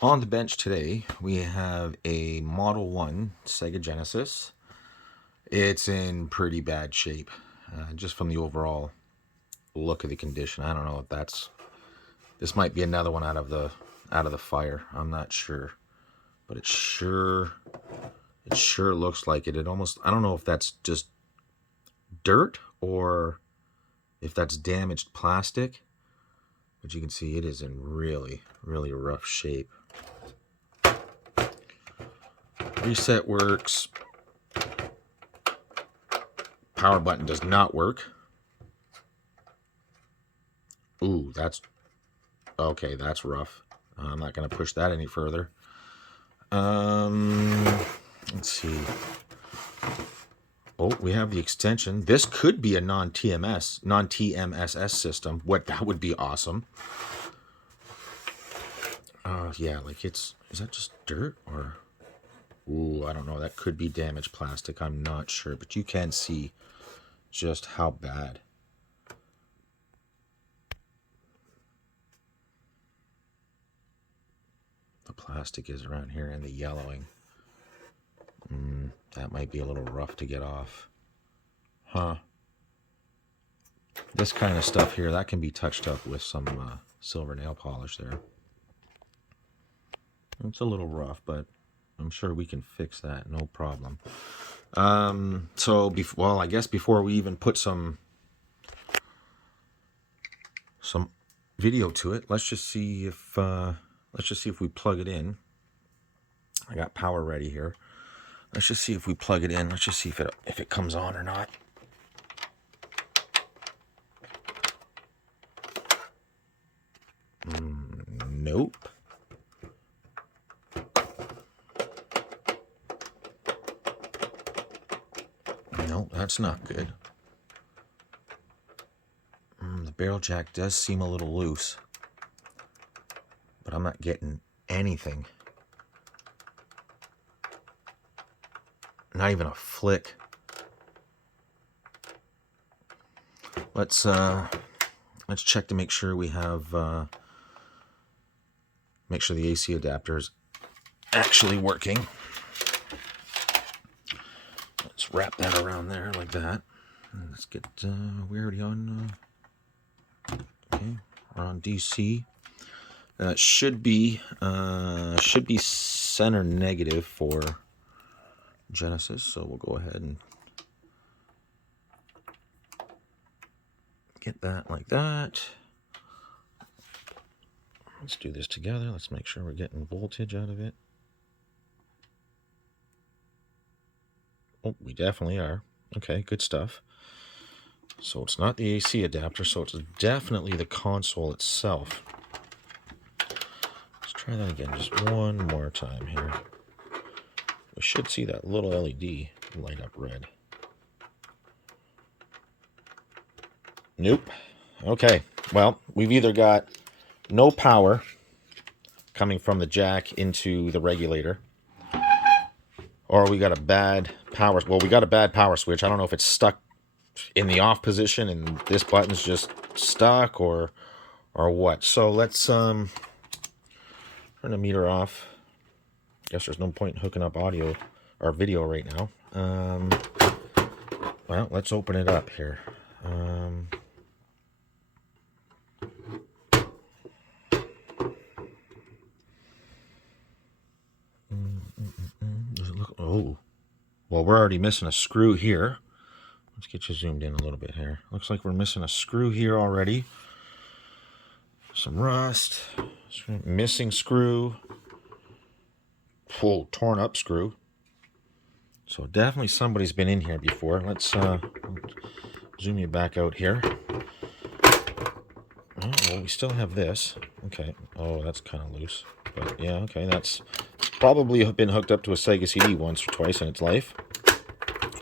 On the bench today, we have a Model 1 Sega Genesis. It's in pretty bad shape, just from the overall look of the condition. I don't know if this might be another one out of the fire. I'm not sure, but it sure looks like it. It almost, I don't know if that's just dirt or if that's damaged plastic, but you can see it is in really rough shape. Reset works. Power button does not work. Ooh, that's okay. That's rough. I'm not going to push that any further. Let's see. Oh, we have the extension. This could be a non-TMSS system. That would be awesome. Yeah, like is that just dirt or? Ooh, I don't know. That could be damaged plastic. I'm not sure, but you can see just how bad. The plastic is around here and the yellowing. That might be a little rough to get off. Huh. This kind of stuff here, that can be touched up with some silver nail polish there. It's a little rough, but I'm sure we can fix that, no problem. Well, I guess before we even put some video to it, let's just see if we plug it in. I got power ready here. Let's just see if we plug it in. Let's just see if it comes on or not. Nope. Nope, that's not good. The barrel jack does seem a little loose, but I'm not getting anything. Not even a flick. Let's check to make sure we have make sure the AC adapter is actually working. Let's wrap that around there like that. And let's get we're already on. Okay, we're on DC. Should be center negative for Genesis, so we'll go ahead and get that like that. Let's do this together. Let's make sure we're getting voltage out of it. Oh, we definitely are. Okay, good stuff. So it's not the AC adapter, so it's definitely the console itself. Let's try that again just one more time here. We should see that little LED light up red. Nope. Okay, well, we've either got no power coming from the jack into the regulator, or we got a bad power. Well, we got a bad power switch. I don't know if it's stuck in the off position and this button's just stuck or what. So let's turn the meter off. Guess there's no point in hooking up audio or video right now. Well, let's open it up here. Does it look? Oh, well, we're already missing a screw here. Let's get you zoomed in a little bit here. Looks like we're missing a screw here already. Some rust. Missing screw. Whoa, torn up screw. So definitely somebody's been in here before. Let's zoom you back out here. Oh, well, we still have this. Okay. Oh, that's kind of loose. But yeah, okay. That's probably been hooked up to a Sega CD once or twice in its life.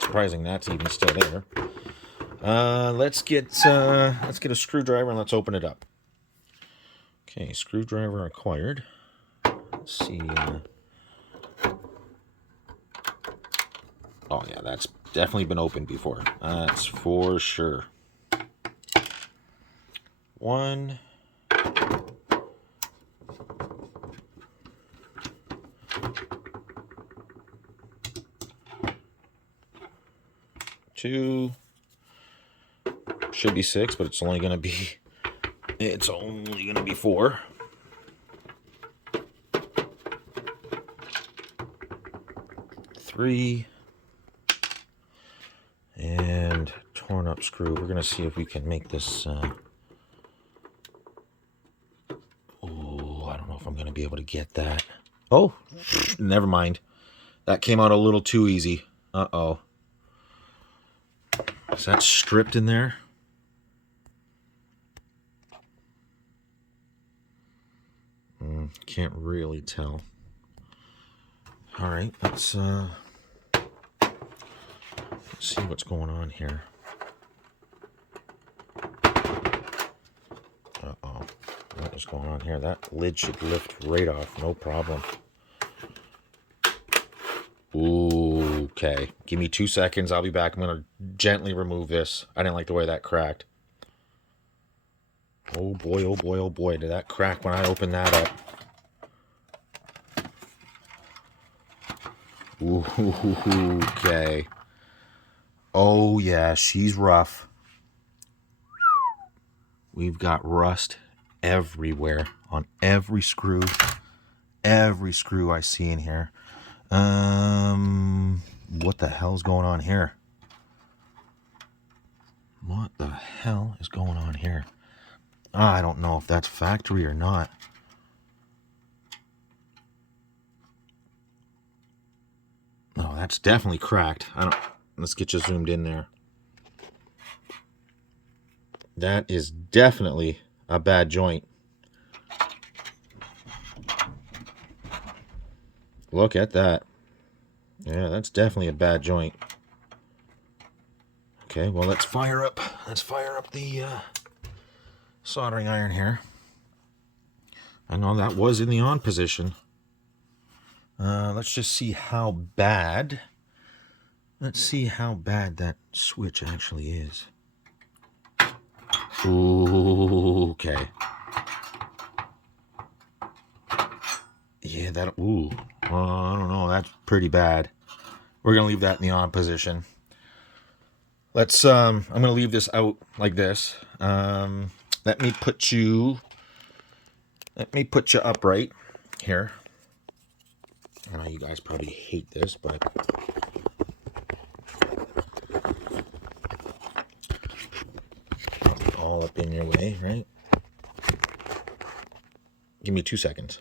Surprising that's even still there. Let's get a screwdriver and let's open it up. Okay, screwdriver acquired. Let's see. Oh yeah, that's definitely been opened before. That's for sure. One. 2. Should be 6, but it's only gonna be 4. 3. And torn up screw. We're gonna see if we can make this. Oh, I don't know if I'm gonna be able to get that. Oh, never mind. That came out a little too easy. Uh-oh. Is that stripped in there? Can't really tell. All right, let's see what's going on here. Uh-oh. What is going on here? That lid should lift right off. No problem. Ooh, okay. Give me 2 seconds. I'll be back. I'm going to gently remove this. I didn't like the way that cracked. Oh boy, oh boy, oh boy. Did that crack when I opened that up. Ooh, okay. Oh yeah, she's rough. We've got rust everywhere on every screw I see in here. What the hell's going on here? What the hell is going on here? I don't know if that's factory or not. No, that's definitely cracked. Let's get you zoomed in there. That is definitely a bad joint. Look at that. Yeah, that's definitely a bad joint. Okay, well, let's fire up the soldering iron here. I know that was in the on position. Let's just see how bad. Let's see how bad that switch actually is. Ooh, okay. Yeah, that. Ooh. I don't know. That's pretty bad. We're gonna leave that in the on position. Let's. I'm gonna leave this out like this. Let me put you upright here. I know you guys probably hate this, but all up in your way, right? Give me 2 seconds.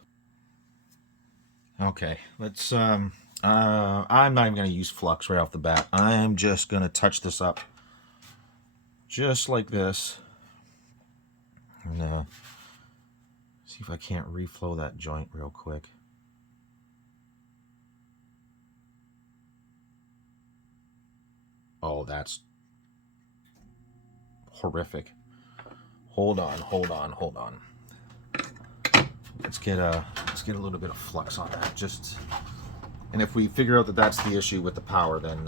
Okay, let's I'm not even gonna use flux right off the bat. I'm just gonna touch this up just like this. And see if I can't reflow that joint real quick. Oh, that's horrific. Hold on. Let's get a little bit of flux on that. And if we figure out that that's the issue with the power, then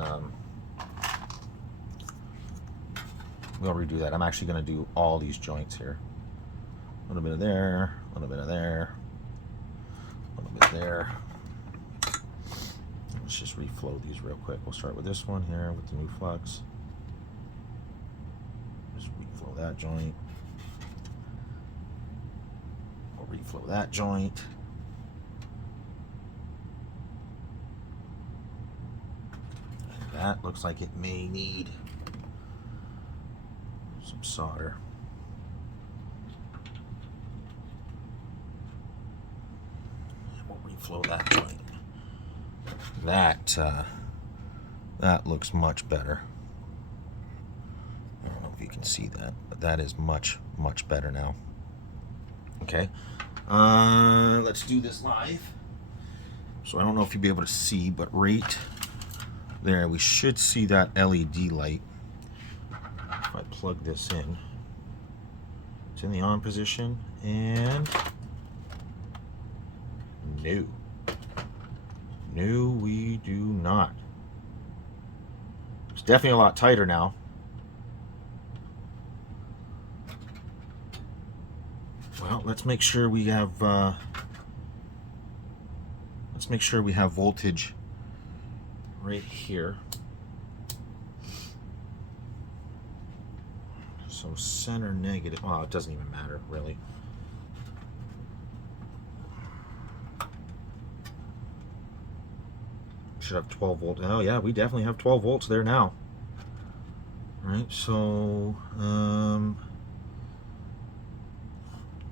we'll redo that. I'm actually going to do all these joints here. A little bit of there, a little bit of there, a little bit there. Let's just reflow these real quick. We'll start with this one here with the new flux. Just reflow that joint. We'll reflow that joint. And that looks like it may need some solder. And we'll reflow that joint. That looks much better. I don't know if you can see that, but that is much better now. Okay, let's do this live. So I don't know if you'll be able to see, but right there, we should see that LED light. If I plug this in, it's in the on position, and no, we do not. It's definitely a lot tighter now. Well, let's make sure we have voltage right here. So center negative. Oh, it doesn't even matter, really. Should have 12 volts. Oh, yeah, we definitely have 12 volts there now. All right, so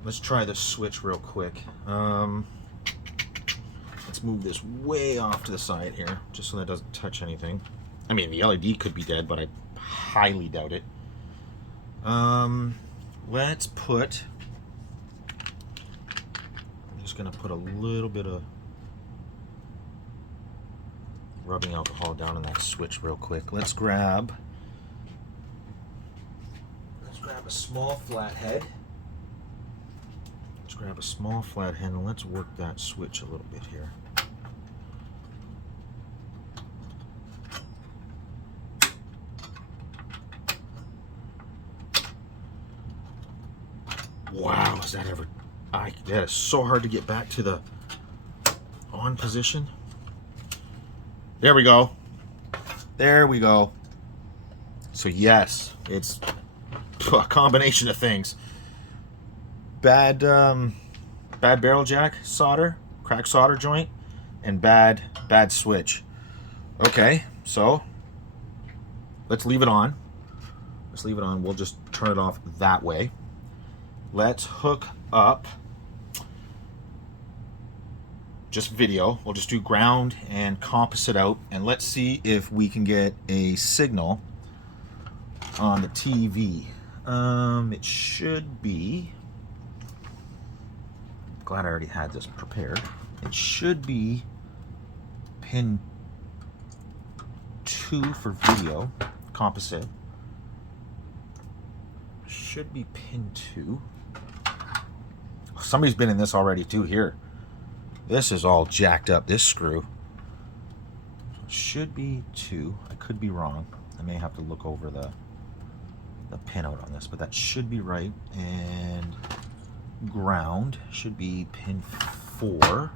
let's try the switch real quick. Let's move this way off to the side here, just so that doesn't touch anything. I mean, the LED could be dead, but I highly doubt it. Let's put... I'm just going to put a little bit of rubbing alcohol down on that switch real quick. Let's grab a small flathead. Let's grab a small flathead and let's work that switch a little bit here. Wow, is that ever... that is so hard to get back to the on position. There we go. There we go. So yes, it's a combination of things. Bad barrel jack solder, cracked solder joint, and bad switch. Okay, so let's leave it on. Let's leave it on. We'll just turn it off that way. Let's hook up just video. We'll just do ground and composite out, and let's see if we can get a signal on the TV. It should be... Glad I already had this prepared. It should be pin 2 for video, composite. Should be pin 2. Somebody's been in this already too here. This is all jacked up, this screw. Should be 2. I could be wrong. I may have to look over the pin out on this, but that should be right. And ground should be pin 4.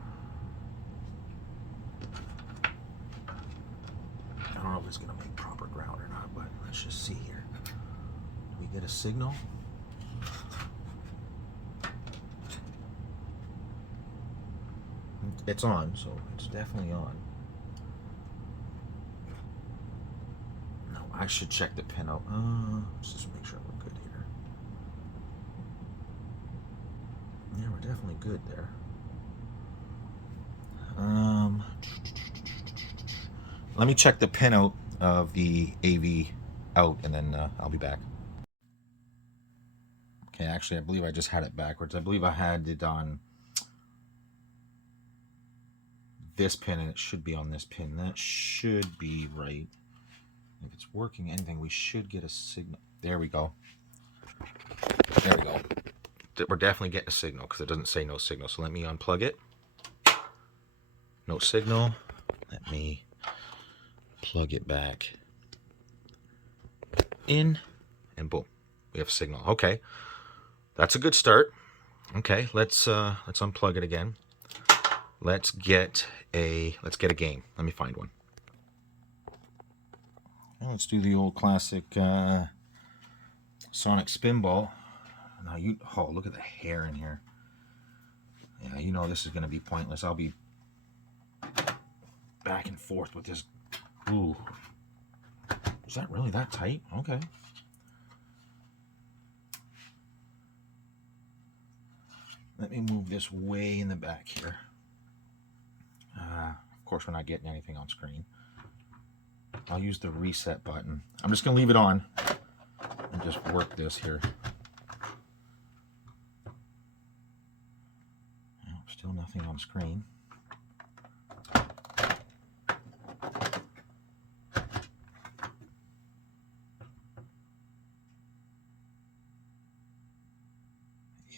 I don't know if it's going to make proper ground or not, but let's just see here. Do we get a signal? It's on, so it's definitely on. No, I should check the pin out. Let's just make sure we're good here. Yeah, we're definitely good there. Let me check the pin out of the AV out, and then I'll be back. Okay, actually, I believe I just had it backwards. I believe I had it on this pin, and it should be on this pin. That should be right. If it's working anything, we should get a signal. There we go. There we go. We're definitely getting a signal because it doesn't say no signal. So let me unplug it. No signal. Let me plug it back in, and boom, we have a signal. Okay, that's a good start. Okay, let's unplug it again. Let's get a game. Let me find one. Well, let's do the old classic Sonic Spinball. Now look at the hair in here. Yeah, you know this is going to be pointless. I'll be back and forth with this. Ooh, is that really that tight? Okay. Let me move this way in the back here. Of course, we're not getting anything on screen. I'll use the reset button. I'm just going to leave it on and just work this here. Oh, still nothing on screen.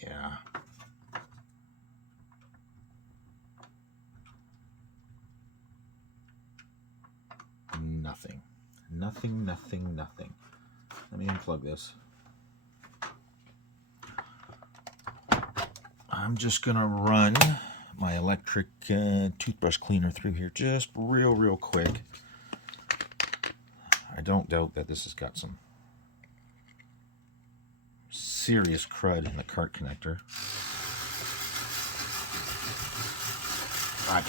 Yeah. Nothing. Nothing, nothing, nothing. Let me unplug this. I'm just going to run my electric toothbrush cleaner through here just real quick. I don't doubt that this has got some serious crud in the cart connector. Wow.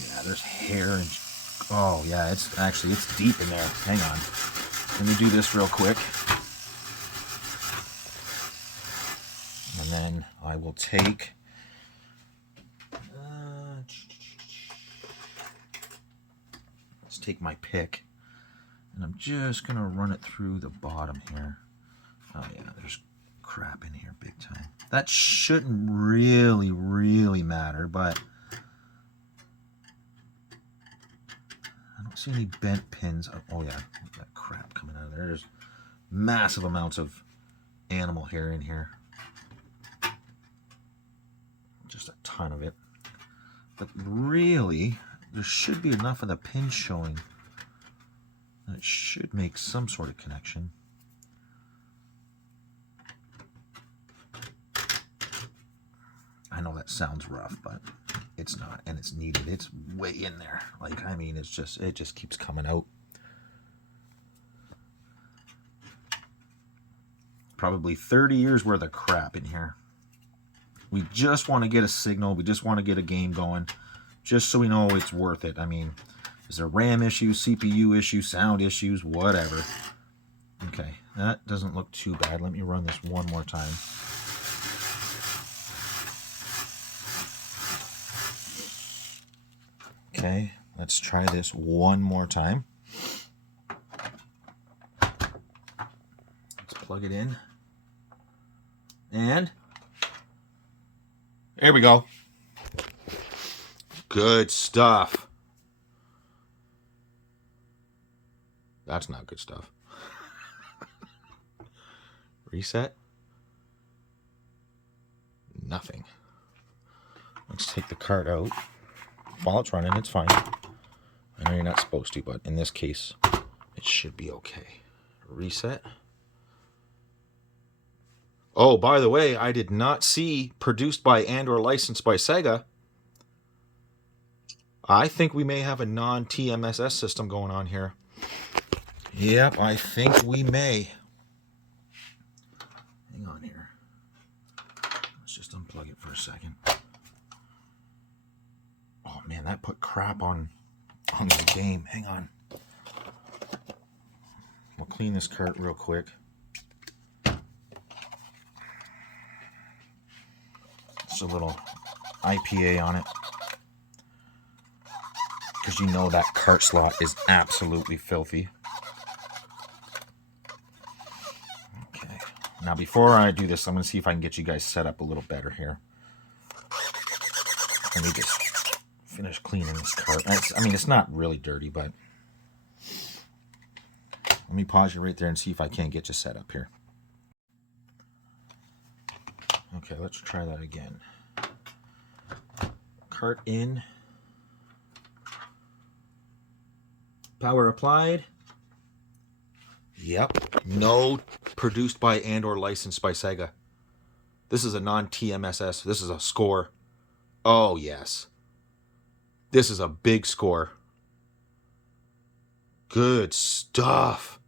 Yeah, there's hair and... Oh, yeah, it's deep in there. Hang on. Let me do this real quick. And then I will take... let's take my pick. And I'm just going to run it through the bottom here. Oh, yeah, there's crap in here big time. That shouldn't really matter, but I don't see any bent pins. Oh, yeah, that crap coming out of there. There's massive amounts of animal hair in here. Just a ton of it. But really, there should be enough of the pins showing. It should make some sort of connection. I know that sounds rough, but it's not, and it's needed. It's way in there. Like, I mean, it just keeps coming out. Probably 30 years worth of crap in here. We just want to get a signal. We just want to get a game going, just so we know it's worth it. I mean, is there RAM issues, CPU issues, sound issues, whatever. Okay, that doesn't look too bad. Let me run this one more time. Okay, let's try this one more time. Let's plug it in. And there we go. Good stuff. That's not good stuff. Reset. Nothing. Let's take the cart out. While it's running, it's fine. I know you're not supposed to, but in this case, it should be okay. Reset. Oh, by the way, I did not see produced by and or licensed by Sega. I think we may have a non-TMSS system going on here. Yep, I think we may. Hang on here. Let's just unplug it for a second. Oh man, that put crap on the game. Hang on. We'll clean this cart real quick. Just a little IPA on it. Because you know that cart slot is absolutely filthy. Okay. Now before I do this, I'm going to see if I can get you guys set up a little better here. Let me just finish cleaning this cart. I mean, it's not really dirty, but let me pause you right there and see if I can't get you set up here. Okay, let's try that again. Cart in. Power applied. Yep. No produced by and or licensed by Sega. This is a non-TMSS. This is a score. Oh, yes. This is a big score. Good stuff.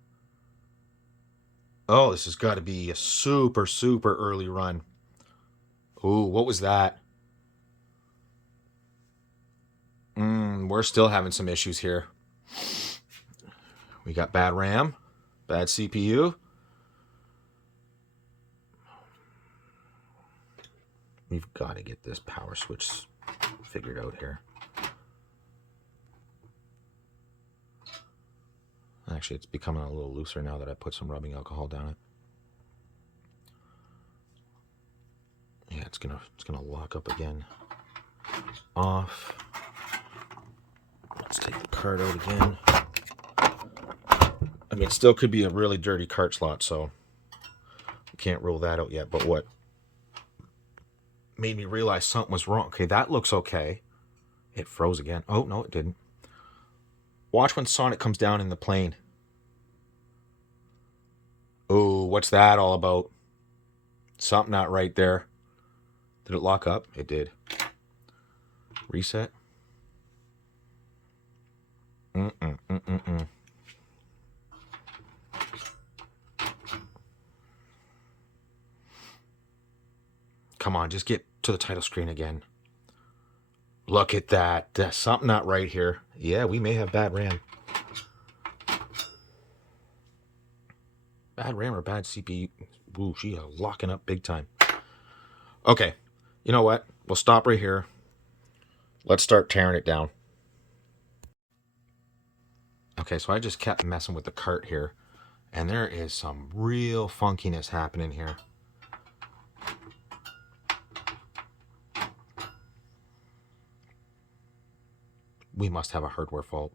Oh, this has got to be a super, super early run. Ooh, what was that? We're still having some issues here. We got bad RAM, bad CPU. We've got to get this power switch figured out here. Actually, it's becoming a little looser now that I put some rubbing alcohol down it. Yeah, it's gonna lock up again. Off. Let's take the cart out again. I mean, it still could be a really dirty cart slot, so we can't rule that out yet. But what made me realize something was wrong. Okay, that looks okay. It froze again. Oh, no, it didn't. Watch when Sonic comes down in the plane. Oh, what's that all about? Something not right there. Did it lock up? It did. Reset. Come on, just get to the title screen again. Look at that. There's something not right here. Yeah, we may have bad RAM. Bad RAM or bad CPU. Ooh, she is locking up big time. Okay, you know what? We'll stop right here. Let's start tearing it down. Okay, so I just kept messing with the cart here, and there is some real funkiness happening here. We must have a hardware fault.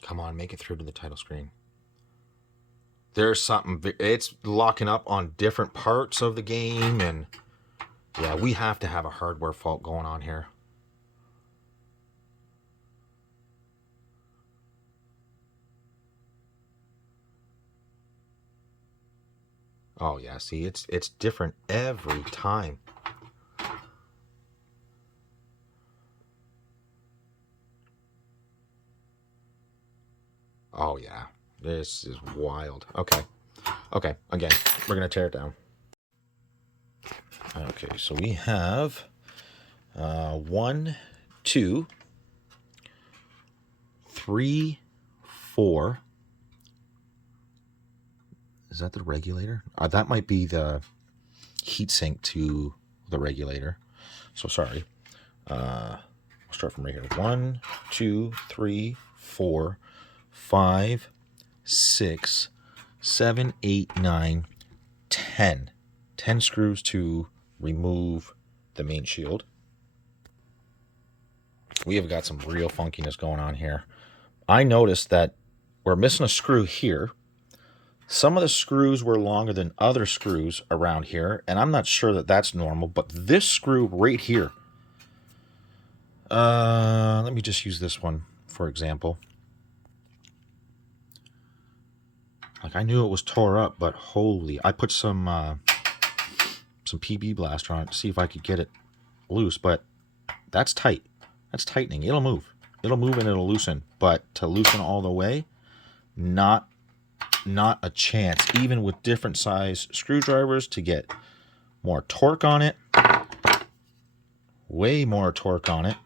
Come on, make it through to the title screen. There's something, it's locking up on different parts of the game, and yeah, we have to have a hardware fault going on here. Oh yeah, see, it's different every time. Oh yeah, this is wild. Okay, again, we're gonna tear it down. Okay, so we have 1, 2, 3, 4. Is that the regulator? That might be the heatsink to the regulator. So sorry. We'll start from right here. 1, 2, 3, 4, 5, 6, 7, 8, 9, 10. 10 screws to remove the main shield. We have got some real funkiness going on here. I noticed that we're missing a screw here. Some of the screws were longer than other screws around here, and I'm not sure that that's normal, but this screw right here, let me just use this one for example. Like, I knew it was tore up, but holy, I put some PB blaster on it to see if I could get it loose, but that's tight. That's tightening. It'll move and it'll loosen, but to loosen all the way, not a chance. Even with different size screwdrivers, to get more torque on it, way more torque on it,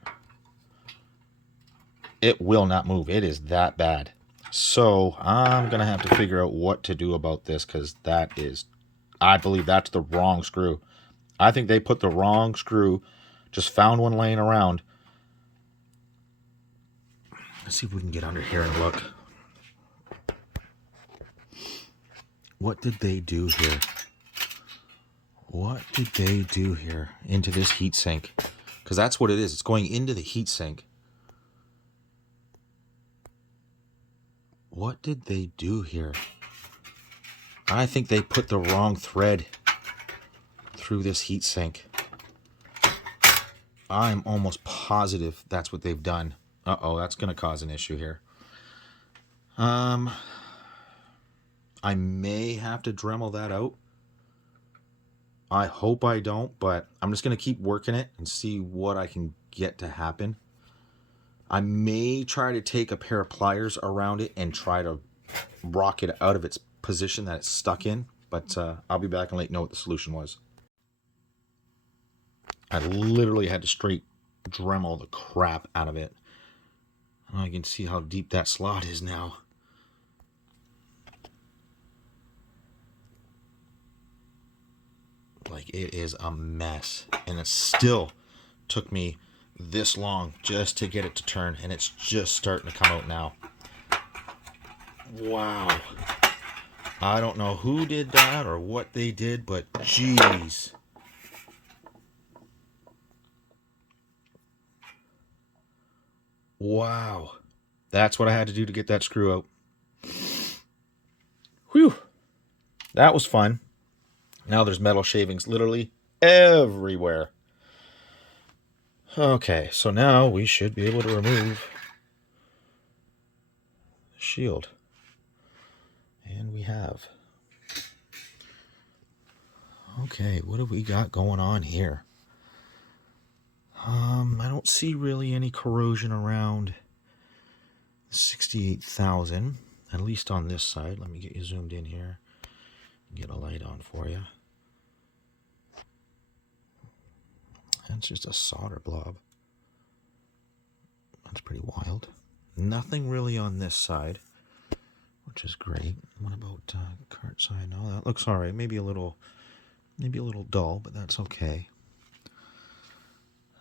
it will not move. It is that bad. So I'm gonna have to figure out what to do about this, because that is, I believe that's the wrong screw. I think they put the wrong screw, just found one laying around. Let's see if we can get under here and look. What did they do here? What did they do here into this heatsink? Because that's what it is. It's going into the heatsink. What did they do here? I think they put the wrong thread through this heatsink. I'm almost positive that's what they've done. Uh-oh, that's going to cause an issue here. I may have to Dremel that out. I hope I don't, but I'm just going to keep working it and see what I can get to happen. I may try to take a pair of pliers around it and try to rock it out of its position that it's stuck in, but I'll be back and let you know what the solution was. I literally had to straight Dremel the crap out of it. I can see how deep that slot is now. Like, it is a mess, and it still took me this long just to get it to turn, and it's just starting to come out now. Wow. I don't know who did that or what they did, but geez. Wow. That's what I had to do to get that screw out. Whew. That was fun. Now there's metal shavings literally everywhere. Okay, so now we should be able to remove the shield. And we have. Okay, what have we got going on here? I don't see really any corrosion around 68,000, at least on this side. Let me get you zoomed in here. Get a light on for you. That's just a solder blob. That's pretty wild. Nothing really on this side, which is great. What about cart side? No, that looks all right. Maybe a little dull, but that's okay.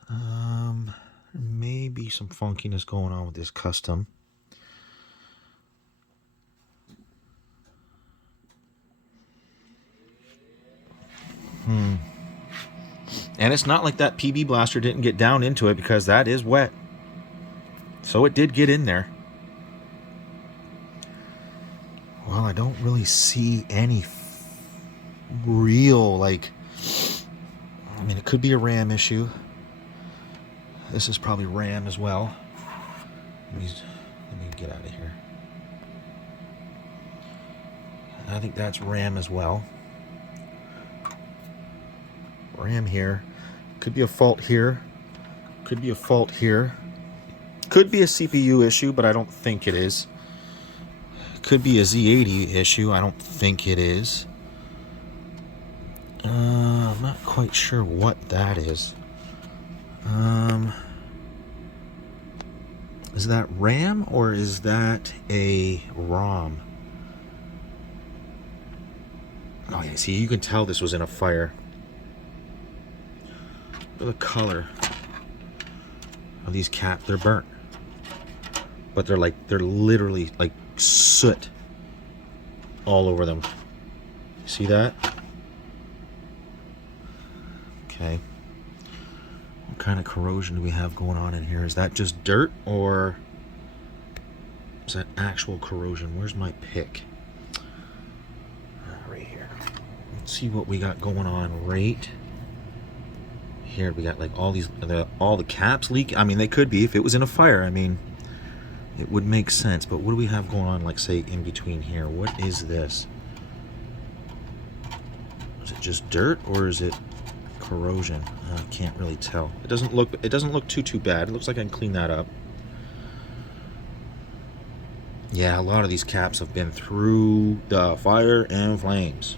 There may be some funkiness going on with this custom. And it's not like that PB blaster didn't get down into it, because that is wet. So it did get in there. Well, I don't really see any real, like, I mean, it could be a RAM issue. This is probably RAM as well. Let me get out of here. I think that's RAM as well. RAM here. Could be a fault here. Could be a fault here. Could be a CPU issue, but I don't think it is. Could be a Z80 issue. I don't think it is. I'm not quite sure what that is. Is that RAM or is that a ROM? Oh yeah, see, you can tell this was in a fire. Look at the color of these caps. They're burnt, but they're literally like soot all over them. See that? Okay. What kind of corrosion do we have going on in here? Is that just dirt, or is that actual corrosion? Where's my pick? Right here. Let's see what we got going on right here. We got like all the caps leak. I mean, they could be if it was in a fire. I mean, it would make sense. But what do we have going on, like, say, in between here? What is this? Is it just dirt, or is it corrosion? I can't really tell. It doesn't look too bad. It looks like I can clean that up. Yeah, a lot of these caps have been through the fire and flames.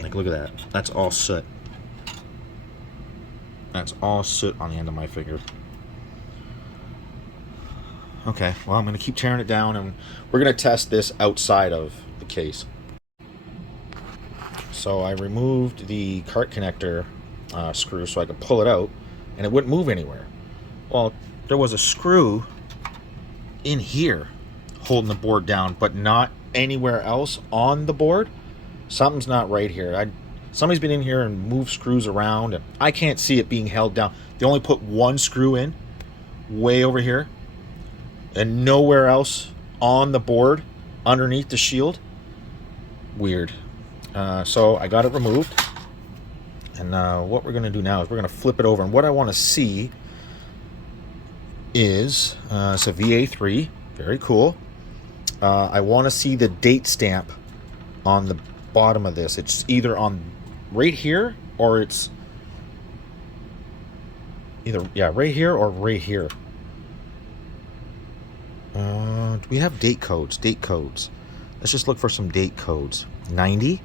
Like, look at that. That's all soot. That's all soot on the end of my finger. Okay, well, I'm going to keep tearing it down, and we're going to test this outside of the case. So I removed the cart connector screw so I could pull it out, and it wouldn't move anywhere. Well, there was a screw in here holding the board down, but not anywhere else on the board. Something's not right here. Somebody's been in here and moved screws around, and I can't see it being held down. They only put one screw in, way over here, and nowhere else on the board underneath the shield. Weird. So I got it removed, and what we're going to do now is we're going to flip it over, and what I want to see is it's a VA3, very cool. I want to see the date stamp on the bottom of this. It's either on right here, or it's either, yeah, right here or right here. Do we have date codes? Date codes. Let's just look for some date codes. 90.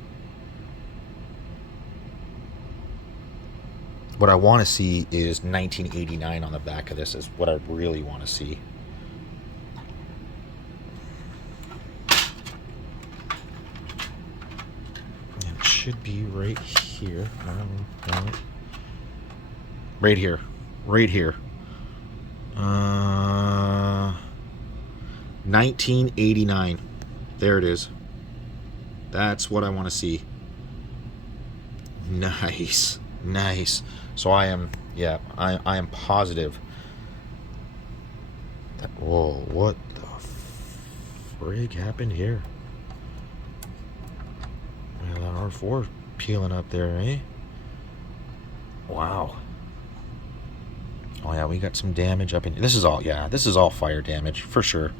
What I want to see is 1989 on the back of this is what I really want to see. And it should be right here. No. Right here. Right here. 1989. There it is. That's what I want to see. Nice. Nice. So I am positive that, whoa, what the frig happened here? Well, that R4 peeling up there, eh? Wow. Oh yeah, we got some damage up in here. This is all fire damage for sure.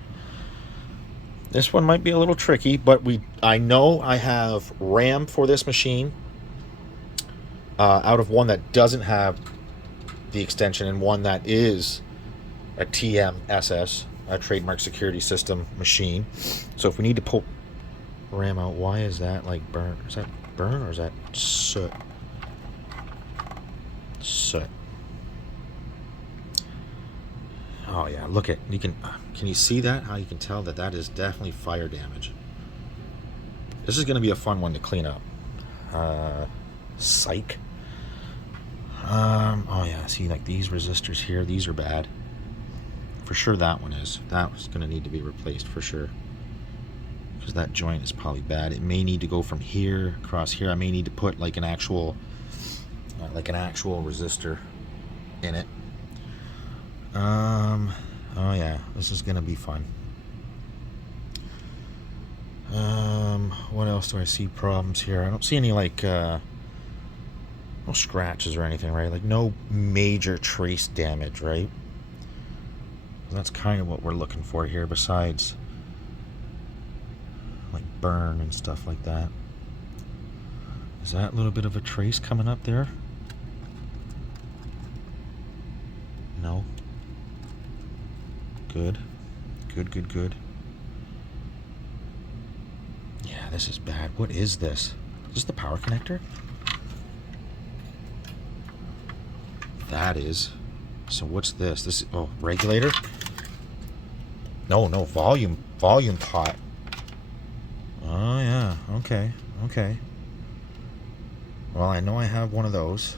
This one might be a little tricky, but I know I have RAM for this machine out of one that doesn't have the extension and one that is a TMSS, a trademark security system machine. So if we need to pull RAM out, why is that like burn? Is that burn or is that soot? Soot. Oh yeah, look at, you can you see that? How you can tell that that is definitely fire damage. This is going to be a fun one to clean up. Psych. Oh yeah, see, like these resistors here, these are bad. For sure that one is. That was going to need to be replaced for sure. Because that joint is probably bad. It may need to go from here across here. I may need to put like an actual resistor in it. Oh yeah, this is gonna be fun. What else do I see problems here? I don't see any like no scratches or anything, right? Like no major trace damage, right? That's kind of what we're looking for here, besides like burn and stuff like that. Is that a little bit of a trace coming up there? No. Good. Good. Yeah, this is bad. What is this? Is this the power connector? That is. So what's this? This is, oh, regulator? No, volume pot. Oh yeah, okay. Well, I know I have one of those.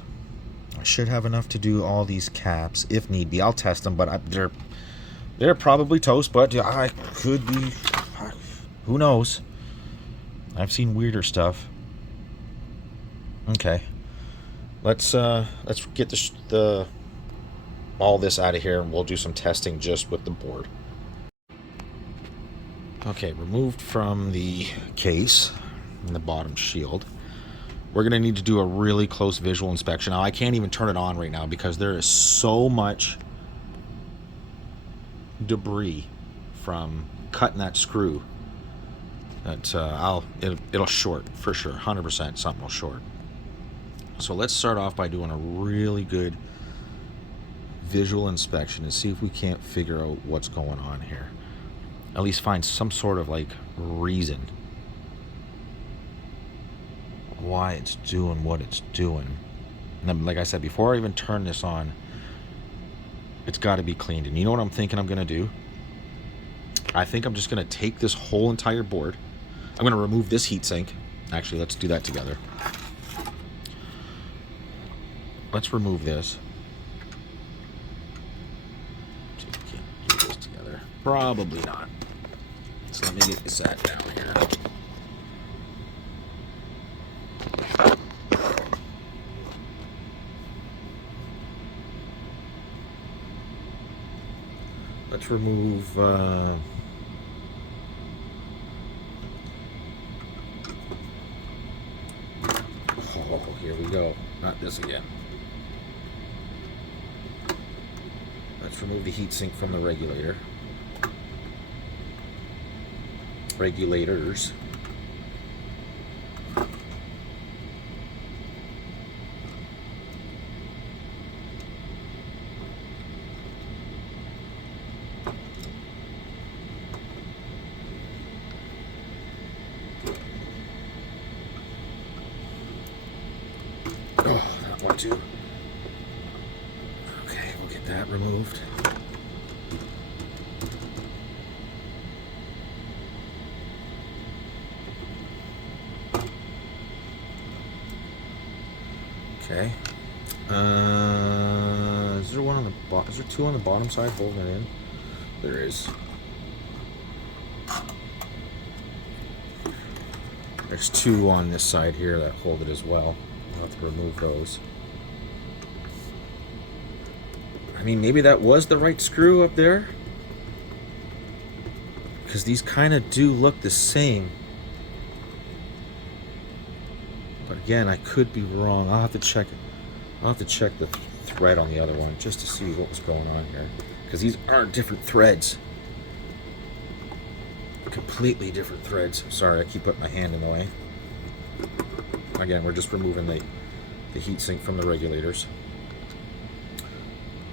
I should have enough to do all these caps if need be. I'll test them, but they're probably toast, but I could be, who knows? I've seen weirder stuff. Okay, let's get all this out of here, and we'll do some testing just with the board. Okay, removed from the case and the bottom shield. We're going to need to do a really close visual inspection. Now, I can't even turn it on right now because there is so much debris from cutting that screw that it'll short for sure. 100% something will short. So let's start off by doing a really good visual inspection and see if we can't figure out what's going on here. At least find some sort of like reason why it's doing what it's doing. And then, like I said, before I even turn this on, it's got to be cleaned. And you know what I'm thinking I'm going to do? I think I'm just going to take this whole entire board. I'm going to remove this heatsink. Actually, let's do that together. Let's remove this. See if we can do this together. Probably not. So let me get this sat down here. Let's remove oh, here we go. Not this again. Let's remove the heatsink from the regulators. Oh, that one too. Okay, we'll get that removed. Okay. Is there one on the bottom? Is there two on the bottom side holding it in? There is. There's two on this side here that hold it as well. I'll have to remove those. I mean, maybe that was the right screw up there, because these kind of do look the same. But again, I could be wrong. I'll have to check it. I'll have to check the thread on the other one just to see what was going on here, because these are different threads. completely different threads. Sorry, I keep putting my hand in the way. Again, we're just removing the heatsink from the regulators.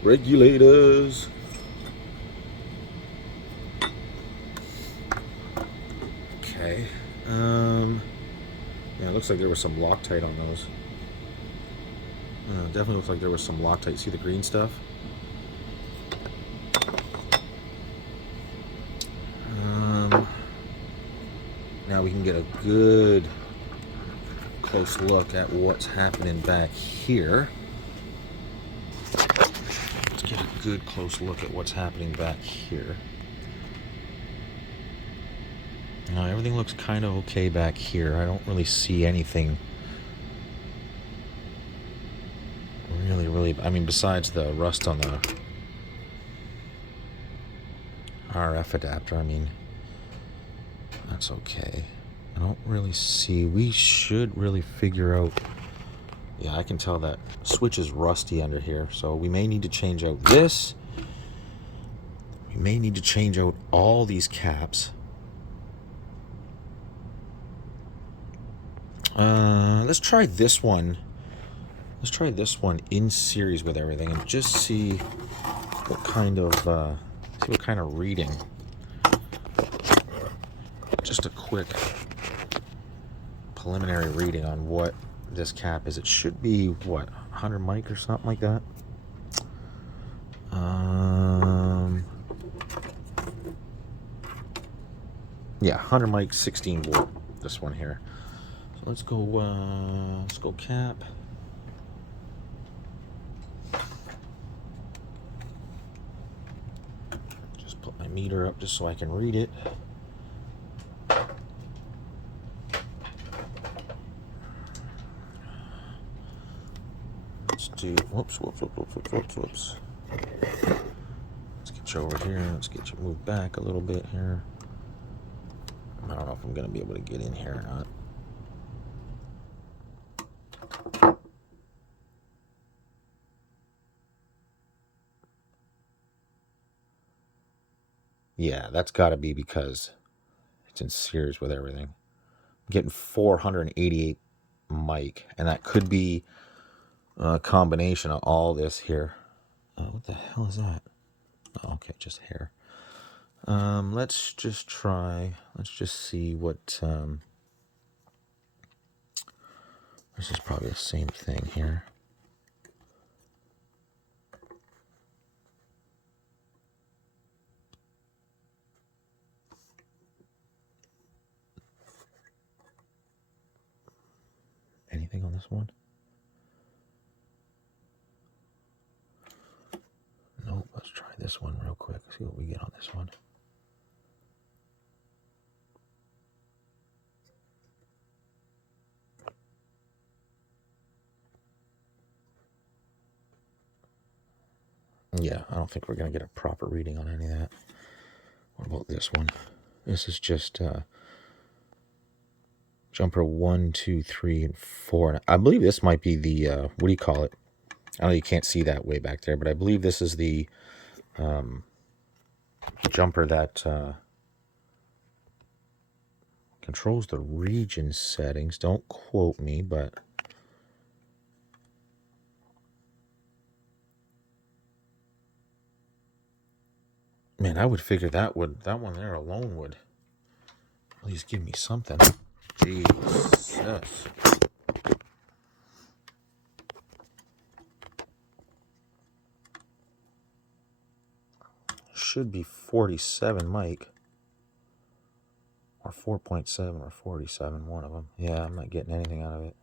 Regulators! Okay. Yeah, it looks like there was some Loctite on those. Definitely looks like there was some Loctite. See the green stuff? Now we can get a good close look at what's happening back here. Let's get a good close look at what's happening back here. Now everything looks kind of okay back here. I don't really see anything really, I mean, besides the rust on the RF adapter, I mean, that's okay. I don't really see, we should really figure out, yeah, I can tell that switch is rusty under here, so we may need to change out this. We may need to change out all these caps. Let's try this one. Let's try this one in series with everything and just see what kind of reading. Just a quick preliminary reading on what this cap is. It should be what, 100 mic or something like that. Yeah, 100 mic, 16 volt. This one here. So let's go cap. Just put my meter up just so I can read it. Let's do, whoops. Let's get you over here. Let's get you moved back a little bit here. I don't know if I'm going to be able to get in here or not. Yeah, that's got to be because it's in series with everything. I'm getting 488 mic, and that could be a combination of all this here. What the hell is that? Oh, okay, just hair. Let's just see what, this is probably the same thing here. Anything on this one? Nope, let's try this one real quick, see what we get on this one. Yeah, I don't think we're going to get a proper reading on any of that. What about this one? This is just jumper 1, 2, 3, and 4. I believe this might be the, what do you call it? I know you can't see that way back there, but I believe this is the jumper that controls the region settings. Don't quote me, but man, I would figure that one there alone would at least give me something. Jesus. Should be 47 mic. Or 4.7 or 47, one of them. Yeah, I'm not getting anything out of it.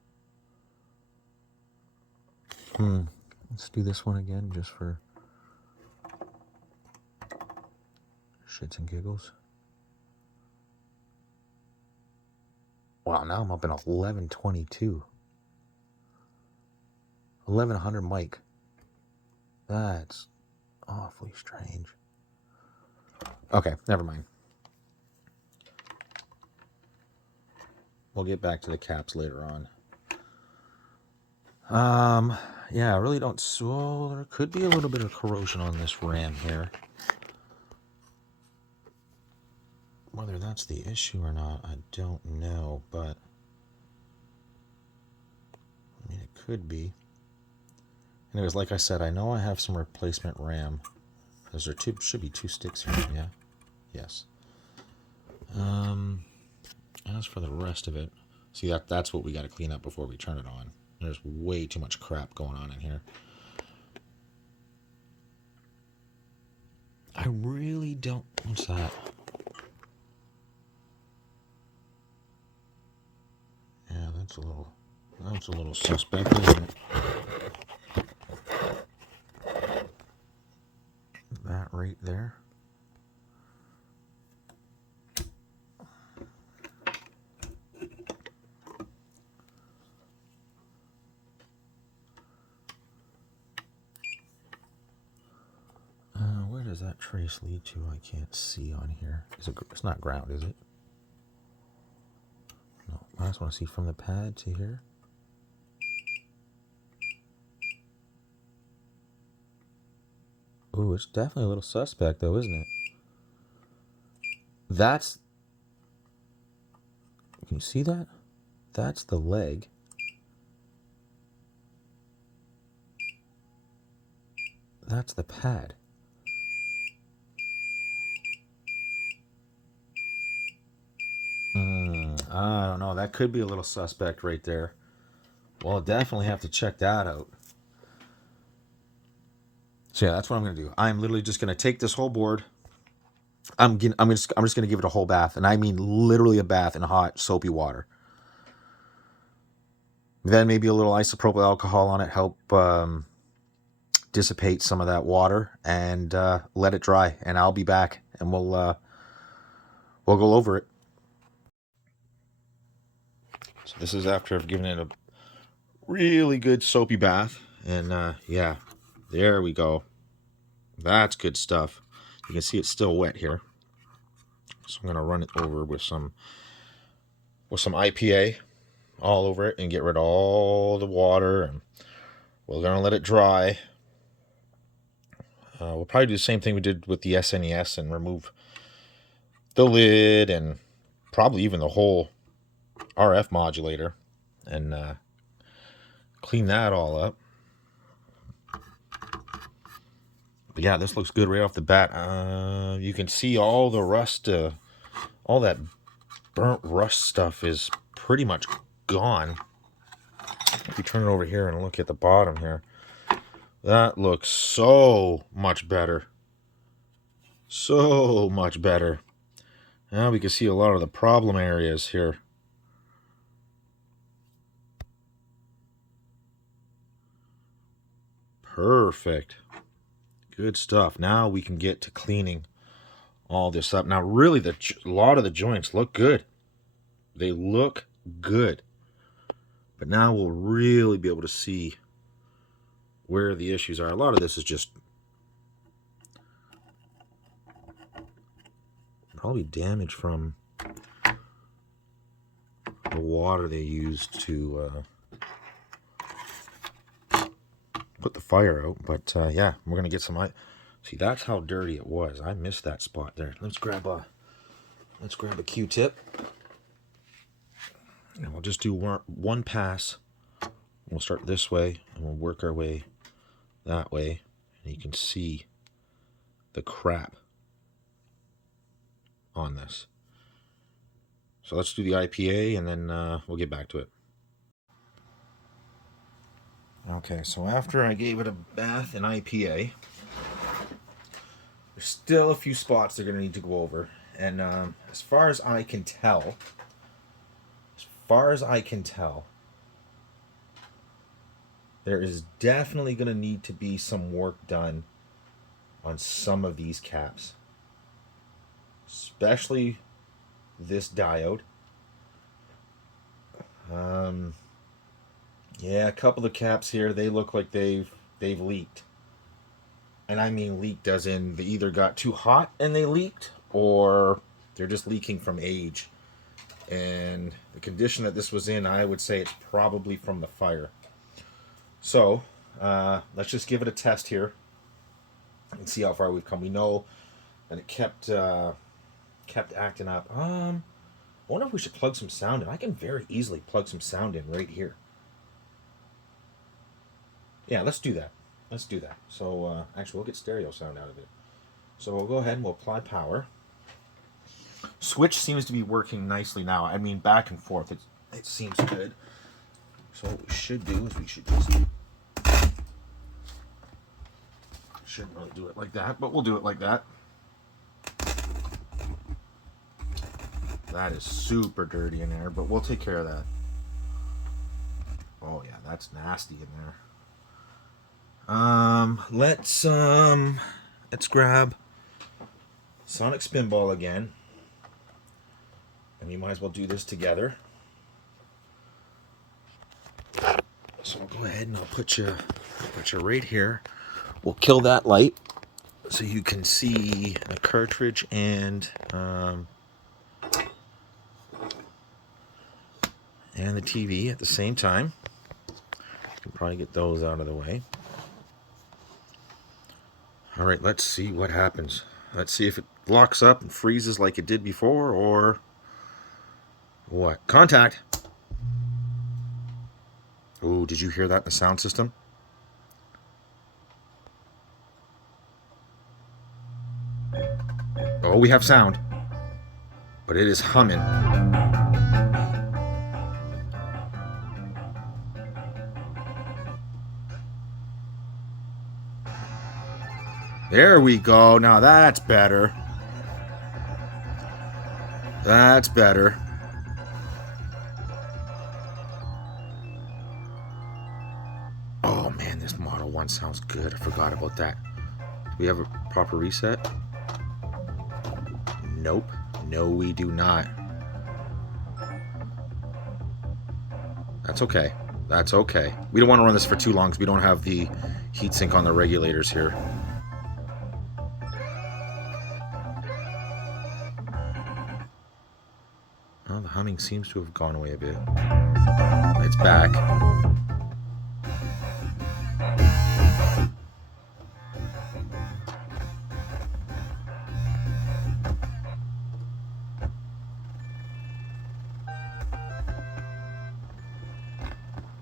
Let's do this one again just for shits and giggles. Wow, now I'm up in 1122. 1100 mic. That's awfully strange. Okay, never mind. We'll get back to the caps later on. Yeah, I really don't. So there could be a little bit of corrosion on this RAM here. Whether that's the issue or not, I don't know, but I mean, it could be. Anyways, like I said, I know I have some replacement RAM. Because there should be 2 sticks here, yeah? Yes. As for the rest of it, see, that's what we got to clean up before we turn it on. There's way too much crap going on in here. I really don't... What's that? Yeah, that's a little suspect, isn't it? That right there. Where does that trace lead to? I can't see on here. It's not ground, is it? No, I just want to see from the pad to here. Ooh, it's definitely a little suspect though, isn't it? That's... Can you see that? That's the leg. That's the pad. I don't know. That could be a little suspect right there. Well, I'll definitely have to check that out. So yeah, that's what I'm going to do. I'm literally just going to take this whole board. I'm just going to give it a whole bath, and I mean literally a bath in hot soapy water. Then maybe a little isopropyl alcohol on it, help dissipate some of that water, and let it dry. And I'll be back, and we'll go over it. So this is after I've given it a really good soapy bath, and yeah, there we go. That's good stuff. You can see it's still wet here, so I'm gonna run it over with some IPA all over it and get rid of all the water, and we're gonna let it dry. We'll probably do the same thing we did with the SNES and remove the lid and probably even the whole RF modulator and clean that all up. But yeah, this looks good right off the bat. You can see all the rust, all that burnt rust stuff is pretty much gone. If you turn it over here and look at the bottom here, that looks so much better. So much better. Now we can see a lot of the problem areas here. Perfect. Good stuff. Now we can get to cleaning all this up. Now, really, a lot of the joints look good. They look good. But now we'll really be able to see where the issues are. A lot of this is just probably damage from the water they used to put the fire out. But yeah, we're gonna get some. See, that's how dirty it was. I missed that spot there. Let's grab a Q-tip, and we'll just do one pass. We'll start this way, and we'll work our way that way, and you can see the crap on this. So let's do the IPA, and then we'll get back to it. Okay, so after I gave it a bath in IPA, there's still a few spots they're going to need to go over. And as far as I can tell, there is definitely going to need to be some work done on some of these caps. Especially this diode. Yeah, a couple of caps here, they look like they've leaked. And I mean leaked as in they either got too hot and they leaked, or they're just leaking from age. And the condition that this was in, I would say it's probably from the fire. So, let's just give it a test here and see how far we've come. We know that it kept kept acting up. I wonder if we should plug some sound in. I can very easily plug some sound in right here. Yeah, let's do that. Let's do that. So, actually, we'll get stereo sound out of it. So we'll go ahead and we'll apply power. Switch seems to be working nicely now. I mean, back and forth. It seems good. So what we should do is we should just... Shouldn't really do it like that, but we'll do it like that. That is super dirty in there, but we'll take care of that. Oh yeah, that's nasty in there. Let's grab Sonic Spinball again. And we might as well do this together. So I'll go ahead and I'll put you right here. We'll kill that light so you can see the cartridge and the TV at the same time. You can probably get those out of the way. All right, let's see what happens. Let's see if it locks up and freezes like it did before, or what? Contact! Oh, did you hear that in the sound system? Oh, we have sound, but it is humming. There we go. Now that's better. That's better. Oh man, this Model 1 sounds good. I forgot about that. Do we have a proper reset? Nope. No, we do not. That's okay. That's okay. We don't want to run this for too long because we don't have the heatsink on the regulators here. Oh, the humming seems to have gone away a bit. It's back.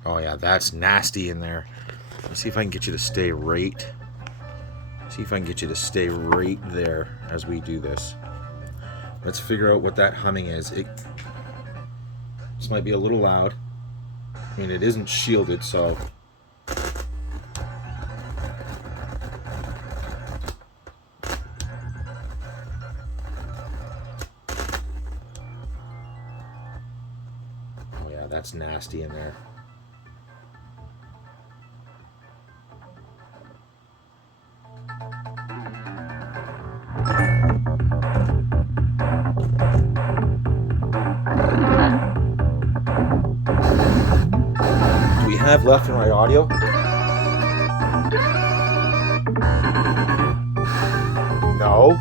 Oh yeah, that's nasty in there. Let's see if I can get you to stay right. See if I can get you to stay right there as we do this. Let's figure out what that humming is. This might be a little loud. I mean, it isn't shielded, so... Oh yeah, that's nasty in there. Have left and right audio. No.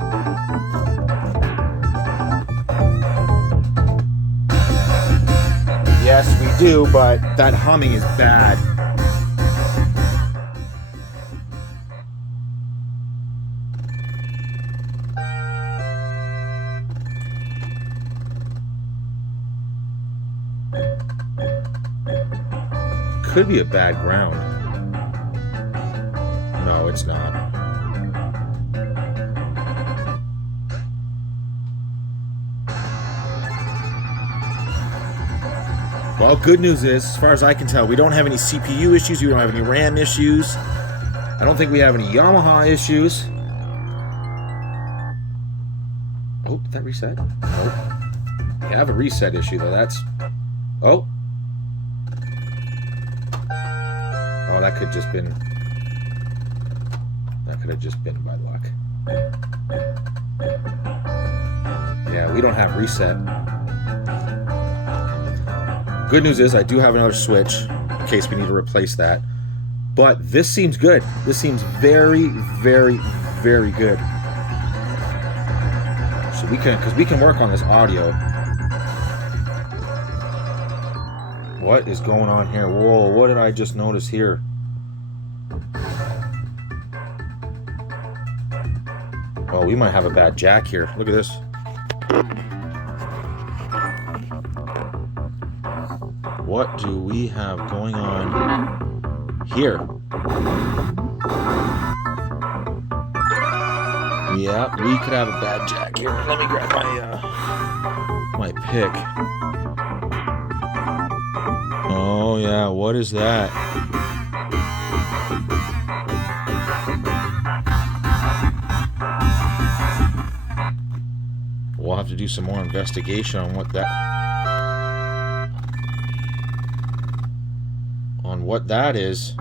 Yes, we do, but that humming is bad. Could be a bad ground. No, it's not. Well, good news is, as far as I can tell, we don't have any CPU issues, we don't have any RAM issues. I don't think we have any Yamaha issues. Oh, did that reset? Nope. We have a reset issue, though. That's... Oh. Oh, that could just been... That could have just been by luck. Yeah, we don't have reset. Good news is I do have another switch in case we need to replace that. But this seems good. This seems very, very, very good. So we can, because we can work on this audio. What is going on here? Whoa, what did I just notice here? Oh, we might have a bad jack here. Look at this. What do we have going on here? Yeah, we could have a bad jack here. Let me grab my pick. Oh yeah, what is that? We'll have to do some more investigation on what that is.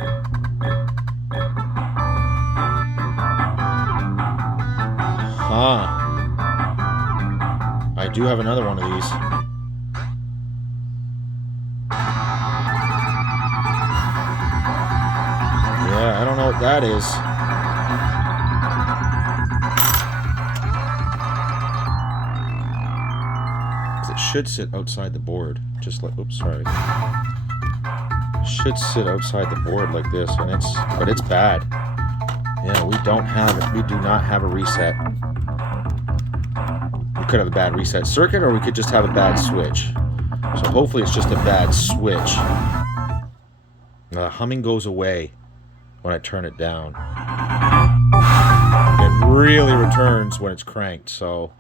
Huh. I do have another one of these. Yeah, I don't know what that is. It should sit outside the board. Just like, oops, sorry. Should sit outside the board like this, and but it's bad. Yeah, we do not have a reset. We could have a bad reset circuit, or we could just have a bad switch. So hopefully it's just a bad switch. The humming goes away when I turn it down. It really returns when it's cranked, so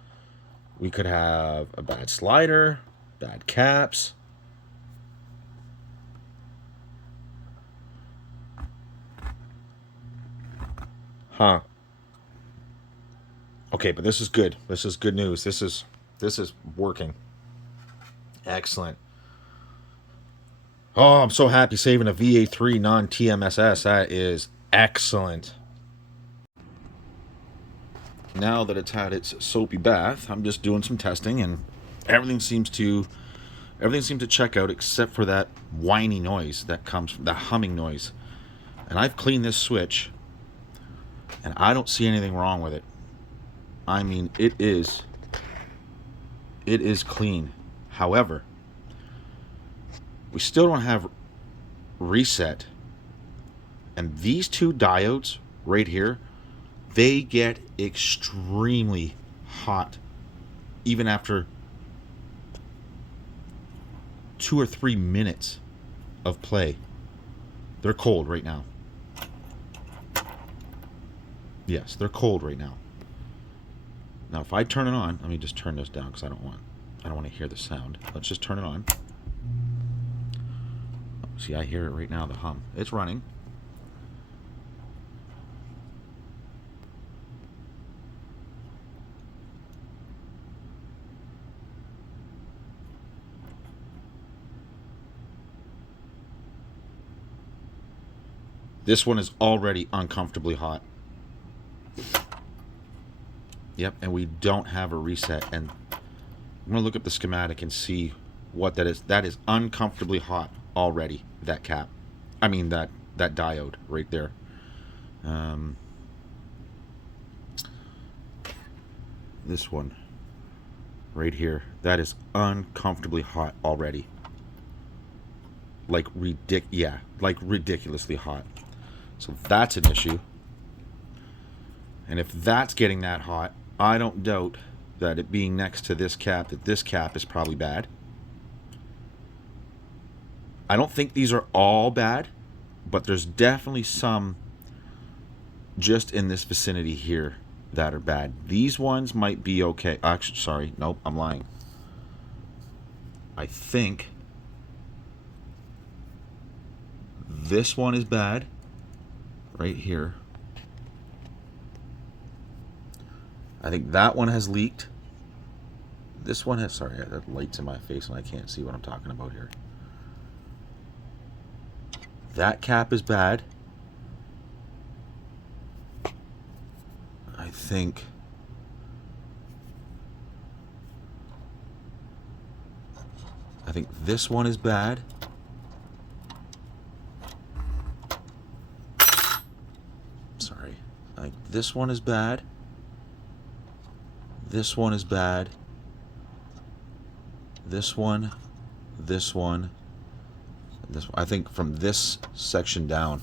we could have a bad slider, bad caps. Huh. Okay, but this is good. This is good news. This is working. Excellent. Oh, I'm so happy saving a VA3 non-TMSS. That is excellent. Now that it's had its soapy bath, I'm just doing some testing, and everything seems to check out except for that whiny noise that comes from the humming noise. And I've cleaned this switch, and I don't see anything wrong with it. I mean, it is clean. However, we still don't have reset. And these two diodes right here, they get extremely hot even after 2 or 3 minutes of play. They're cold right now. Yes, they're cold right now. Now, if I turn it on, let me just turn this down because I don't want to hear the sound. Let's just turn it on. See, I hear it right now, the hum. It's running. This one is already uncomfortably hot. Yep, and we don't have a reset. And I'm going to look up the schematic and see what that is. That is uncomfortably hot already, that cap. I mean, that diode right there. This one right here, that is uncomfortably hot already. Like ridiculously hot. So that's an issue. And if that's getting that hot, I don't doubt that it being next to this cap, that this cap is probably bad. I don't think these are all bad, but there's definitely some just in this vicinity here that are bad. These ones might be okay. Actually, sorry, nope, I'm lying. I think this one is bad right here. I think that one has leaked. This one has, sorry, that light's in my face and I can't see what I'm talking about here. That cap is bad. I think this one is bad. Sorry. I think this one is bad. This one is bad. This one. This one. This one. I think from this section down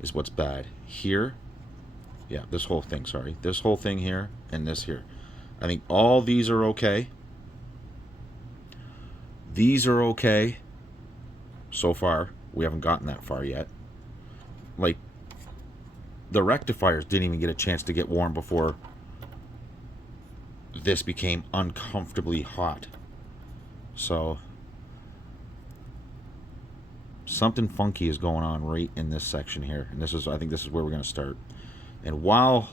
is what's bad. Here. Yeah, this whole thing, sorry. This whole thing here and this here. I think all these are okay. These are okay so far. We haven't gotten that far yet. Like, the rectifiers didn't even get a chance to get warm before this became uncomfortably hot. So something funky is going on right in this section here, and I think this is where we're going to start. And while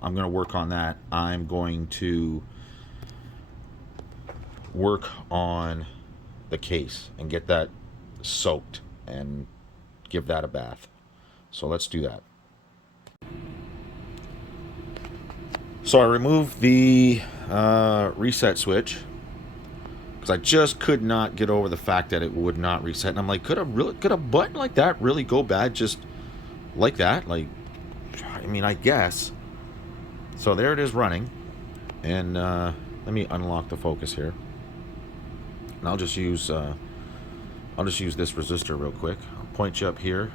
I'm going to work on that, I'm going to work on the case and get that soaked and give that a bath. So let's do that. So I removed the reset switch because I just could not get over the fact that it would not reset. And I'm like, could a button like that really go bad just like that? Like, I mean, I guess. So there it is running, and let me unlock the focus here. And I'll just use this resistor real quick. I'll point you up here.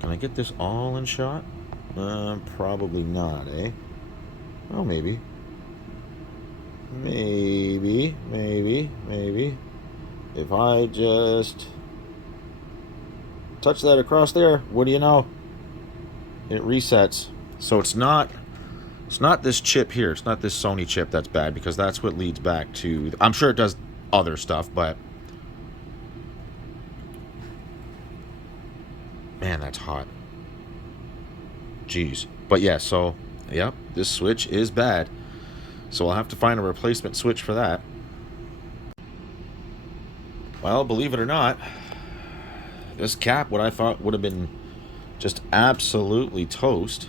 Can I get this all in shot? Probably not, eh? Oh, maybe. Maybe. If I just touch that across there, what do you know? It resets. So it's not this chip here. It's not this Sony chip that's bad, because that's what leads back to... I'm sure it does other stuff, but... Man, that's hot. Jeez. But yeah, so... Yep, this switch is bad. So I'll have to find a replacement switch for that. Well, believe it or not, this cap, what I thought would have been just absolutely toast.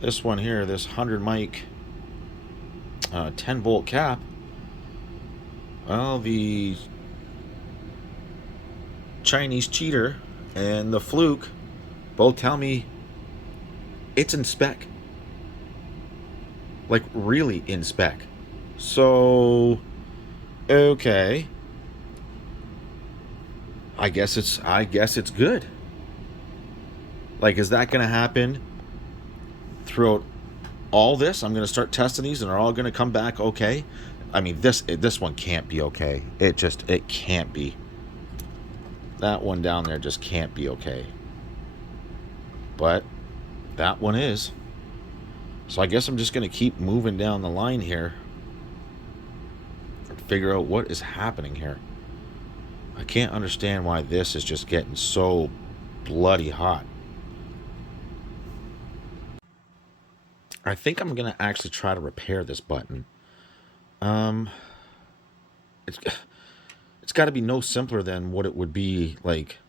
This one here, this 100 mic 10 volt cap. Well, the Chinese cheater and the fluke both tell me it's in spec. Like, really in spec. So, okay. I guess it's good. Like, is that going to happen throughout all this? I'm going to start testing these and they're all going to come back okay? I mean, this one can't be okay. It can't be. That one down there just can't be okay. But that one is. So I guess I'm just going to keep moving down the line here and figure out what is happening here. I can't understand why this is just getting so bloody hot. I think I'm going to actually try to repair this button. It's got to be no simpler than what it would be like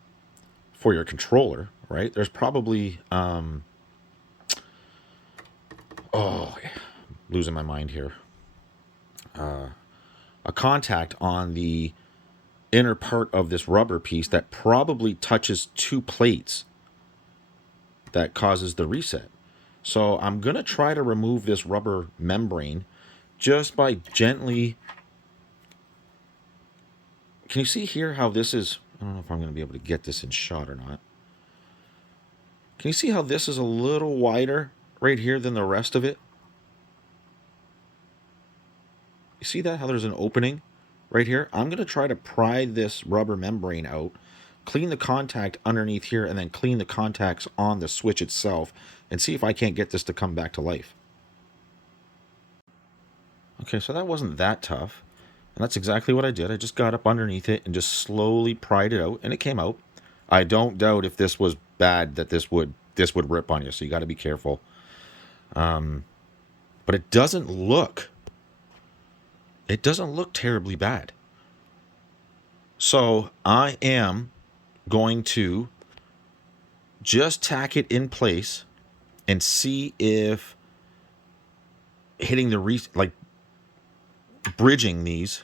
for your controller, right? There's probably... Oh, losing my mind here. A contact on the inner part of this rubber piece that probably touches two plates that causes the reset. So I'm going to try to remove this rubber membrane just by gently... Can you see here how this is... I don't know if I'm going to be able to get this in shot or not. Can you see how this is a little wider right here than the rest of it? You see that? How there's an opening right here? I'm going to try to pry this rubber membrane out, clean the contact underneath here, and then clean the contacts on the switch itself, and see if I can't get this to come back to life. Okay, so that wasn't that tough. And that's exactly what I did. I just got up underneath it and just slowly pried it out, and it came out. I don't doubt if this was bad that this would rip on you, so you got to be careful. But it doesn't look terribly bad. So I am going to just tack it in place and see if hitting the bridging these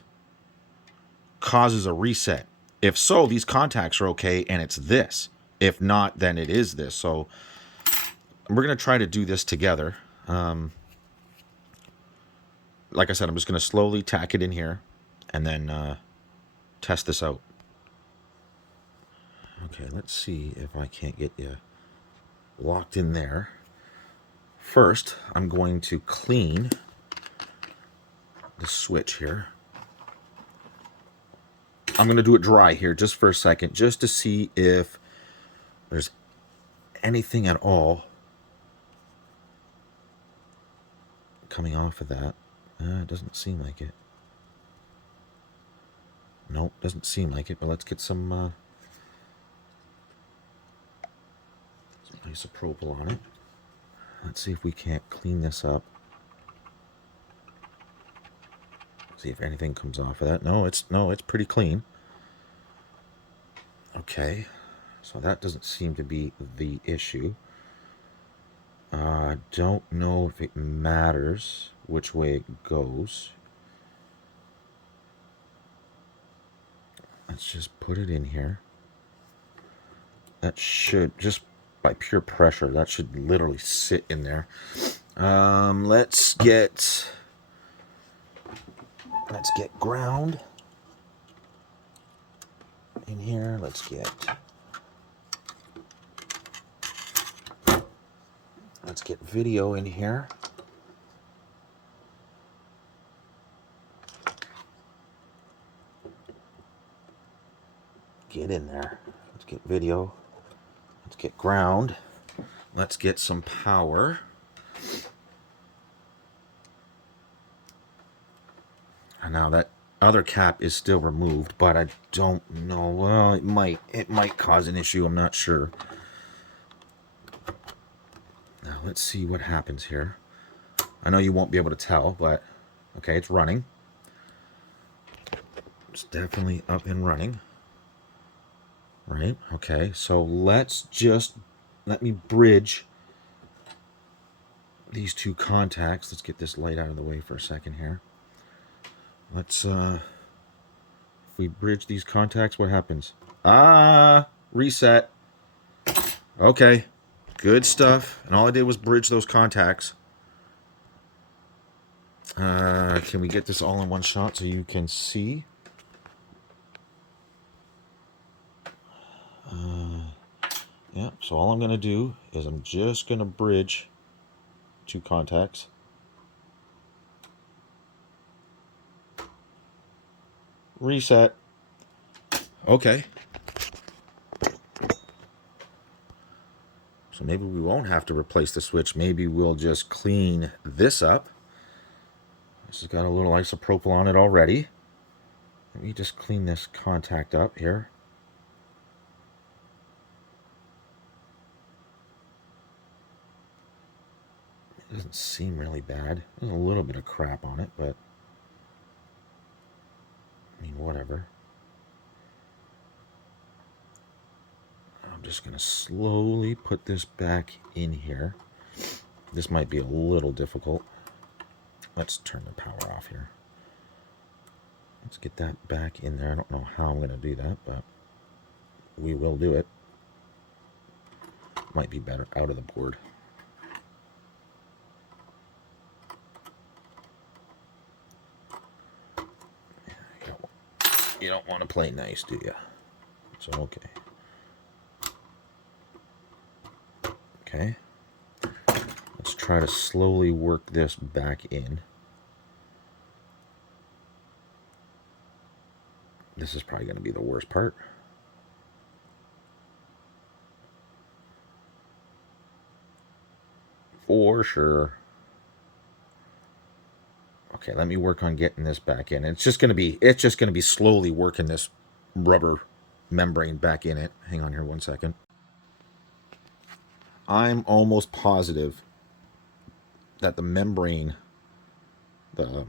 causes a reset. If so, these contacts are okay and it's this. If not, then it is this. So we're going to try to do this together. Like I said, I'm just going to slowly tack it in here and then test this out. Okay, let's see if I can't get you locked in there. First, I'm going to clean the switch here. I'm going to do it dry here just for a second, just to see if there's anything at all coming off of that. It doesn't seem like it. Nope, doesn't seem like it, but let's get some isopropyl on it. Let's see if we can't clean this up. See if anything comes off of that. No, it's pretty clean. Okay, so that doesn't seem to be the issue. I don't know if it matters which way it goes. Let's just put it in here. That should, just by pure pressure, that should literally sit in there. Let's get ground in here. Let's get video in here. Get in there. Let's get video. Let's get ground. Let's get some power. And now that other cap is still removed, but I don't know. Well, it might cause an issue. I'm not sure. Now let's see what happens here. I know you won't be able to tell, but okay, it's running. It's definitely up and running. Right, okay, so let me bridge these two contacts. Let's get this light out of the way for a second here. Let's, if we bridge these contacts, what happens? Reset. Okay, good stuff. And all I did was bridge those contacts. Can we get this all in one shot so you can see? Yeah, so all I'm going to do is I'm just going to bridge two contacts. Reset. Okay. So maybe we won't have to replace the switch. Maybe we'll just clean this up. This has got a little isopropyl on it already. Let me just clean this contact up here. It doesn't seem really bad. There's a little bit of crap on it, but I mean, whatever. I'm just going to slowly put this back in here. This might be a little difficult. Let's turn the power off here. Let's get that back in there. I don't know how I'm going to do that, but we will do it. Might be better out of the board. You don't want to play nice, do you? So, okay. Okay. Let's try to slowly work this back in. This is probably going to be the worst part. For sure. Okay, let me work on getting this back in. It's just going to be slowly working this rubber membrane back in it. Hang on here one second. I'm almost positive that the membrane, the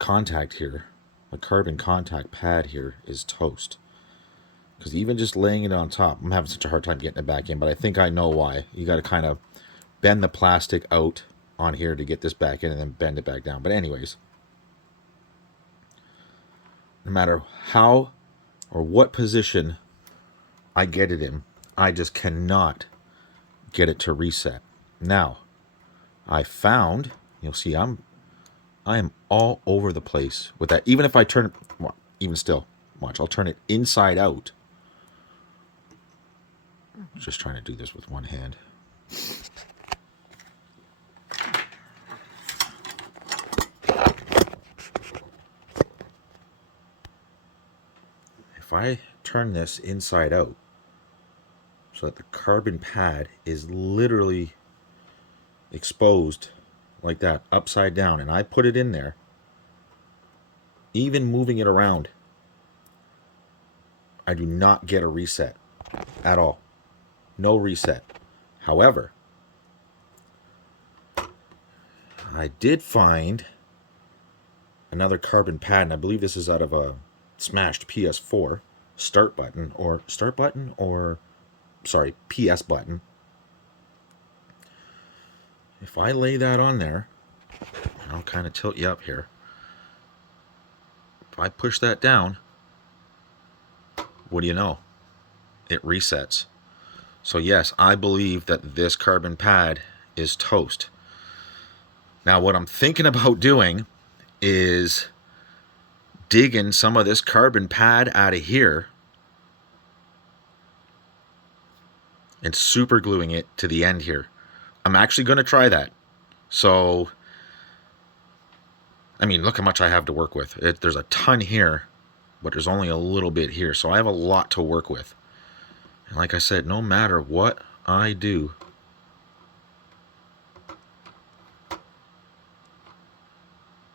contact here, the carbon contact pad here is toast. Because even just laying it on top, I'm having such a hard time getting it back in, but I think I know why. You got to kind of bend the plastic out on here to get this back in and then bend it back down. But anyways, no matter how or what position I get it in, I just cannot get it to reset. Now, I found, you'll see I am all over the place with that. Even if I turn it, well, even still, watch, I'll turn it inside out. Just trying to do this with one hand. I turn this inside out so that the carbon pad is literally exposed like that, upside down, and I put it in there, even moving it around, I do not get a reset at all. No reset. However, I did find another carbon pad, and I believe this is out of a smashed PS4 start button, or sorry, PS button. If I lay that on there, I'll kind of tilt you up here. If I push that down, what do you know? It resets. So yes, I believe that this carbon pad is toast. Now what I'm thinking about doing is digging some of this carbon pad out of here and super gluing it to the end here. I'm actually going to try that. So, I mean, look how much I have to work with. There's a ton here, but there's only a little bit here. So I have a lot to work with. And like I said, no matter what I do, no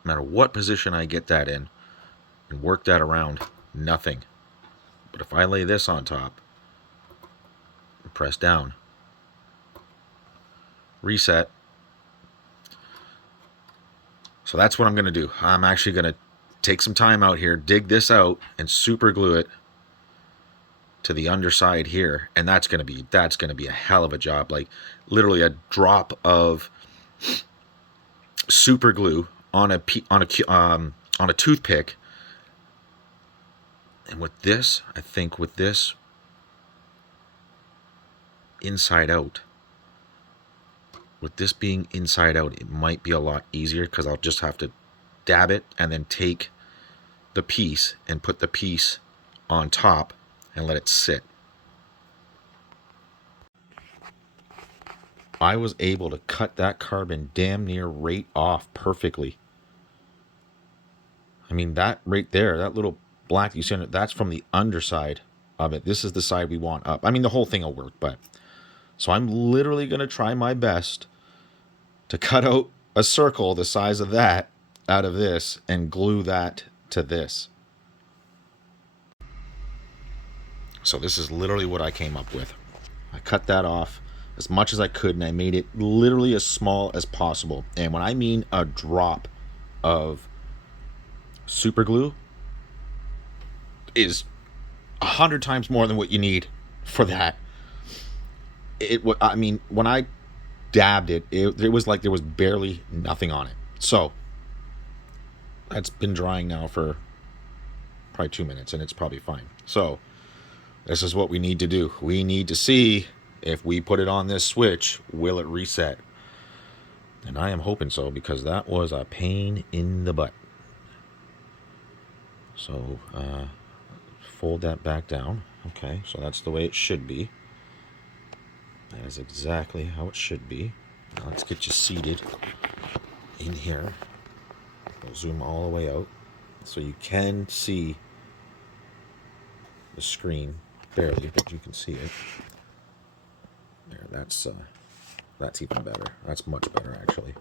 matter what position I get that in and work that around, nothing. But if I lay this on top and press down, reset. So that's what I'm going to do. I'm actually going to take some time out here, dig this out, and super glue it to the underside here, and that's going to be a hell of a job. Like literally a drop of super glue on a toothpick. And with this, I think with this inside out, with this being inside out, it might be a lot easier because I'll just have to dab it and then take the piece and put the piece on top and let it sit. I was able to cut that carbon damn near right off perfectly. I mean, that right there, that little black you see on it, that's from the underside of it. This is the side we want up. I mean, the whole thing will work, but so I'm literally going to try my best to cut out a circle the size of that out of this and glue that to this. So this is literally what I came up with. I cut that off as much as I could, and I made it literally as small as possible. And when I mean a drop of super glue is 100 times more than what you need for that. I mean, when I dabbed it, it was like there was barely nothing on it. So that's been drying now for probably 2 minutes, and it's probably fine. So this is what we need to do. We need to see if we put it on this switch, will it reset? And I am hoping so, because that was a pain in the butt. So fold that back down. Okay, so that's the way it should be. That is exactly how it should be. Now let's get you seated in here. We'll zoom all the way out so you can see the screen. Barely, but you can see it. There, that's even better. That's much better, actually.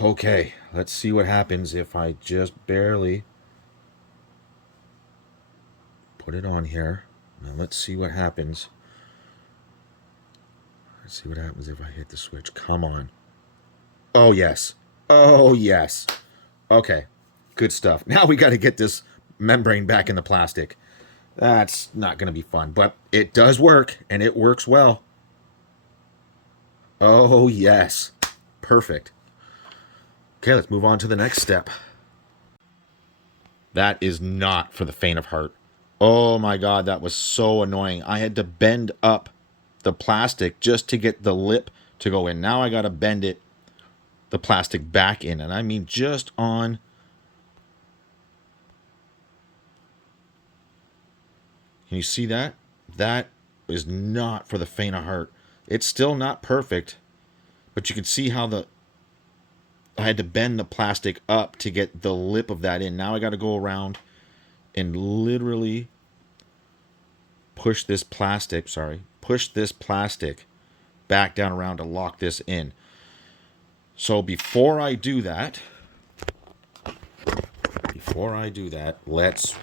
Okay, let's see what happens if I just barely put it on here. Now let's see what happens. Let's see what happens if I hit the switch. Come on. Oh, yes. Oh, yes. Okay, good stuff. Now we got to get this membrane back in the plastic. That's not going to be fun, but it does work, and it works well. Oh, yes. Perfect. Okay, let's move on to the next step. That is not for the faint of heart. Oh my God, that was so annoying. I had to bend up the plastic just to get the lip to go in. Now I got to bend the plastic back in, and I mean just on... Can you see that? That is not for the faint of heart. It's still not perfect, but you can see how I had to bend the plastic up to get the lip of that in. Now I got to go around and literally push this plastic, back down around to lock this in. So before I do that, let's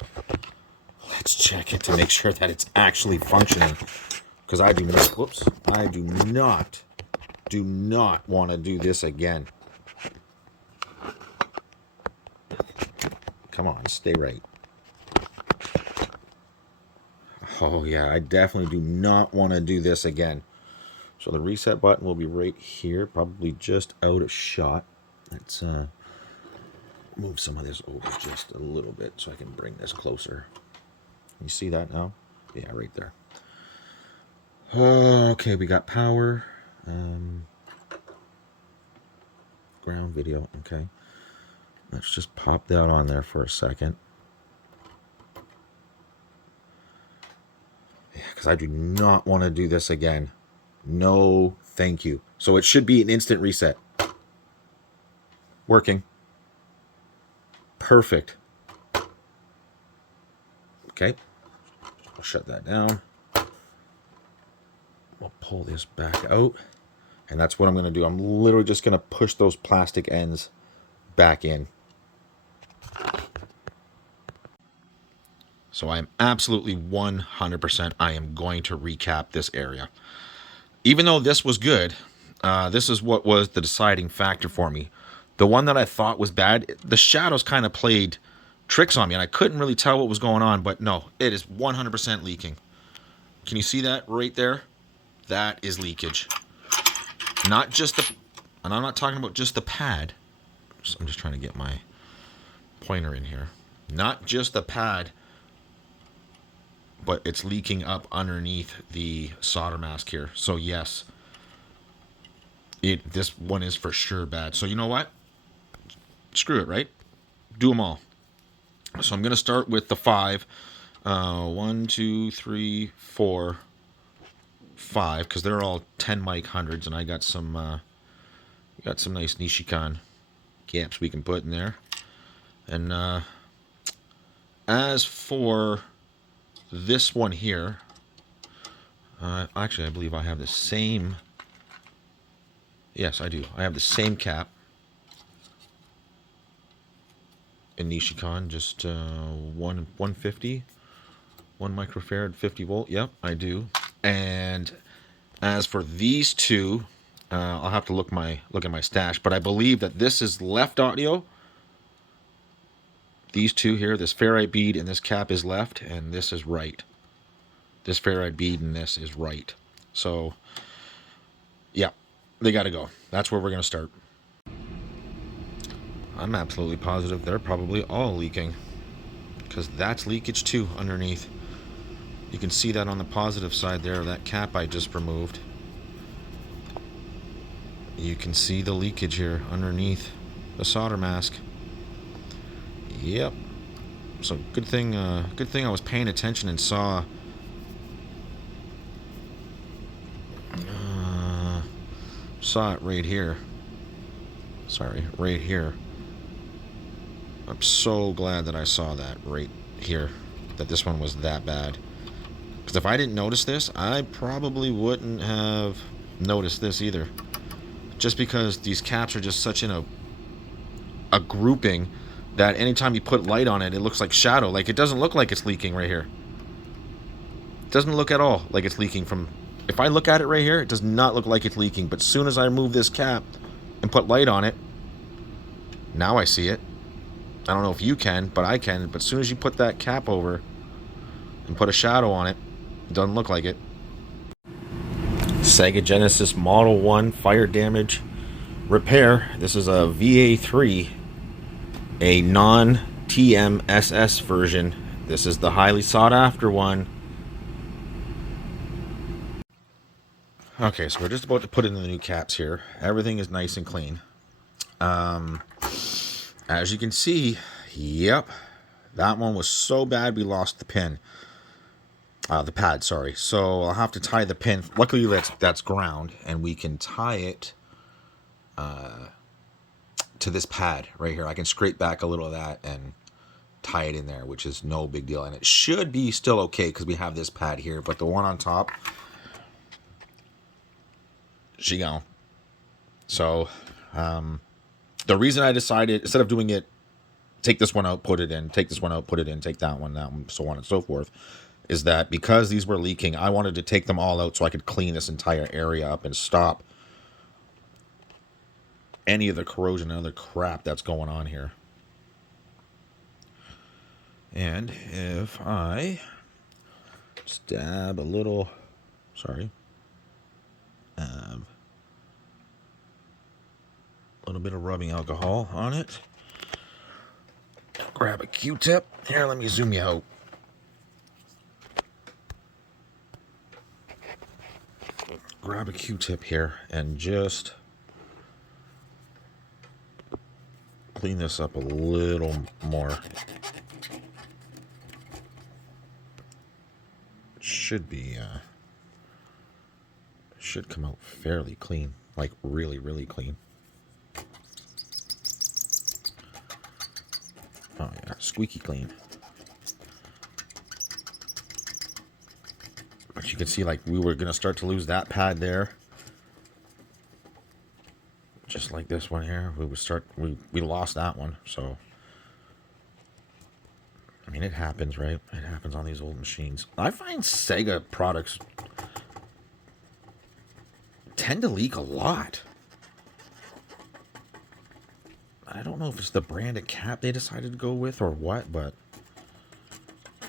check it to make sure that it's actually functioning. Because I do not want to do this again. Come on, stay right. Oh yeah, I definitely do not want to do this again. So the reset button will be right here, probably just out of shot. Let's move some of this over just a little bit so I can bring this closer. You see that now? Yeah, right there. Okay, we got power. Ground video, okay. Let's just pop that on there for a second. Yeah, because I do not want to do this again. No, thank you. So it should be an instant reset. Working. Perfect. Okay. I'll shut that down. We'll pull this back out. And that's what I'm going to do. I'm literally just going to push those plastic ends back in. So I'm absolutely 100%, I am going to recap this area. Even though this was good, this is what was the deciding factor for me. The one that I thought was bad, the shadows kind of played tricks on me, and I couldn't really tell what was going on, but no, it is 100% leaking. Can you see that right there? That is leakage. Not just the, and I'm not talking about just the pad. So I'm just trying to get my pointer in here. Not just the pad, but it's leaking up underneath the solder mask here. So yes, this one is for sure bad. So you know what? Screw it, right? Do them all. So I'm going to start with the 5. 1, 2, 3, 4, 5, because they're all 10 mic hundreds, and I got some nice Nishikon gaps we can put in there. And as for this one here, actually I believe I have the same. Yes, I do. I have the same cap in Nishikon, just 150, 1 microfarad, 50 volt. Yep, I do. And as for these two, I'll have to look at my stash, but I believe that this is left audio. These two here, this ferrite bead and this cap is left, and this is right. This ferrite bead and this is right. So, yeah, they got to go. That's where we're going to start. I'm absolutely positive they're probably all leaking, because that's leakage too underneath. You can see that on the positive side there, that cap I just removed. You can see the leakage here underneath the solder mask. Yep. So good thing I was paying attention and saw it right here. Sorry, right here. I'm so glad that I saw that right here, that this one was that bad. Because if I didn't notice this, I probably wouldn't have noticed this either. Just because these caps are just such in a grouping that anytime you put light on it, it looks like shadow. Like, it doesn't look like it's leaking right here. It doesn't look at all like it's leaking from... If I look at it right here, it does not look like it's leaking. But as soon as I remove this cap and put light on it, now I see it. I don't know if you can, but I can. But as soon as you put that cap over and put a shadow on it, it doesn't look like it. Sega Genesis Model 1 fire damage repair. This is a VA3, a non-TMSS version. This is the highly sought after one. Okay, so we're just about to put in the new caps here. Everything is nice and clean. As you can see, yep, that one was so bad we lost the pin. The pad, sorry. So I'll have to tie the pin. Luckily, that's ground, and we can tie it to this pad right here. I can scrape back a little of that and tie it in there, which is no big deal. And it should be still okay because we have this pad here. But the one on top, she gone. So the reason I decided, instead of doing it, take this one out, put it in, take this one out, put it in, take that one, so on and so forth, is that because these were leaking, I wanted to take them all out so I could clean this entire area up and stop any of the corrosion and other crap that's going on here. And if I stab a little, a little bit of rubbing alcohol on it, grab a Q-tip. Here, let me zoom you out. Grab a Q-tip here and just clean this up a little more. Should come out fairly clean, like really, really clean. Oh yeah, squeaky clean. But you can see, like, we were gonna start to lose that pad there, just like this one here. We lost that one. So I mean, it happens, right? It happens on these old machines. I find Sega products tend to leak a lot. I don't know if it's the brand of cap they decided to go with or what, but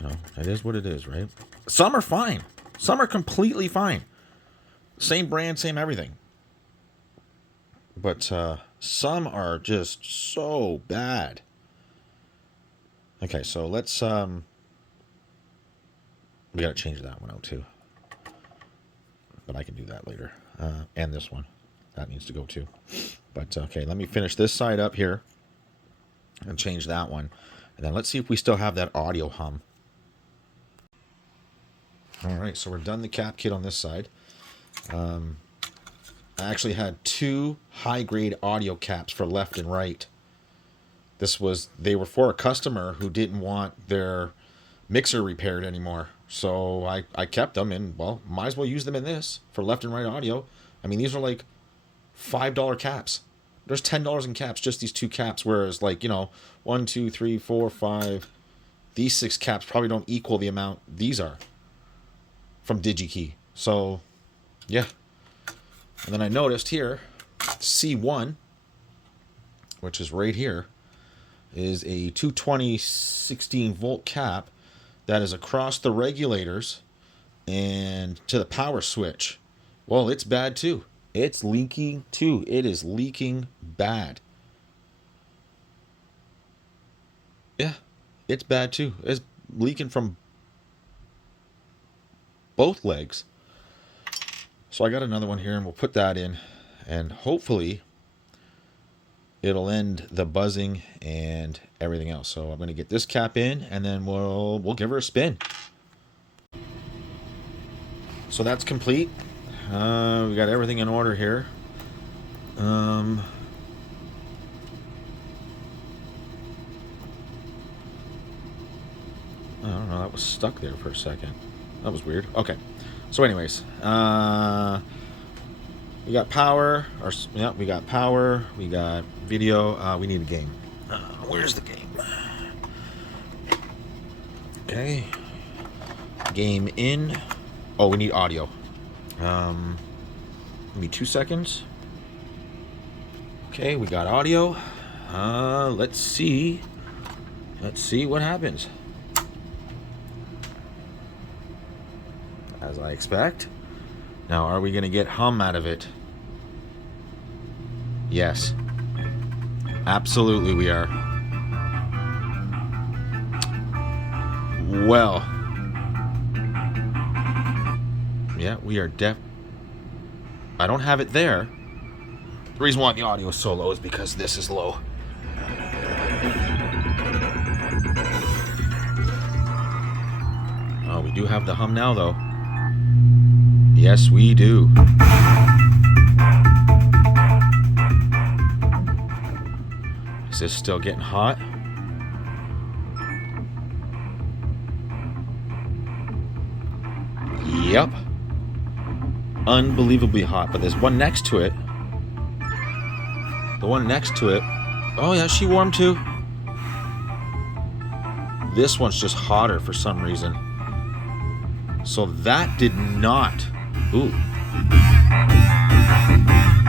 you know, it is what it is, right? Some are fine. Some are completely fine. Same brand, same everything. But some are just so bad. Okay, so let's we gotta change that one out too. But I can do that later. And this one. That needs to go too. But okay, let me finish this side up here and change that one. And then let's see if we still have that audio hum. Alright, so we're done the cap kit on this side. I actually had 2 high-grade audio caps for left and right. They were for a customer who didn't want their mixer repaired anymore. So I kept them, and well, might as well use them in this for left and right audio. I mean, these are like $5 caps. There's $10 in caps, just these 2 caps, whereas, like, you know, 1, 2, 3, 4, 5, these 6 caps probably don't equal the amount these are from DigiKey. So yeah. And then I noticed here, C1, which is right here, is a 220 16 volt cap that is across the regulators and to the power switch. Well, it's bad too. It's leaking too. It is leaking bad. Yeah, it's bad too. It's leaking from both legs. So I got another one here, and we'll put that in, and hopefully it'll end the buzzing and everything else. So I'm going to get this cap in, and then we'll give her a spin. So that's complete. We got everything in order here. I don't know, that was stuck there for a second. That was weird. Okay. So anyways, we got power. We got power. We got video. We need a game. Where's the game? Okay. Game in. Oh, we need audio. Give me 2 seconds. Okay, we got audio. Let's see. Let's see what happens. As I expect. Now, are we going to get hum out of it? Yes. Absolutely we are. Well. Yeah, we are I don't have it there. The reason why the audio is so low is because this is low. Oh, we do have the hum now, though. Yes, we do. Is this still getting hot? Yep. Unbelievably hot. But there's one next to it. The one next to it. Oh yeah, she warmed too. This one's just hotter for some reason. So that did not. Ooh.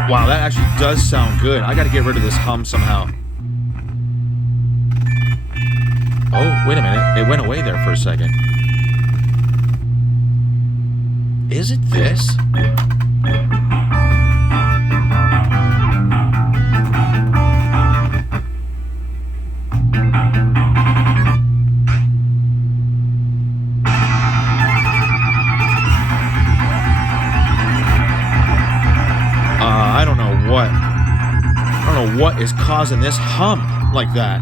Wow, that actually does sound good. I gotta get rid of this hum somehow. Oh, wait a minute. It went away there for a second. Is it this? I don't know what is causing this hum like that.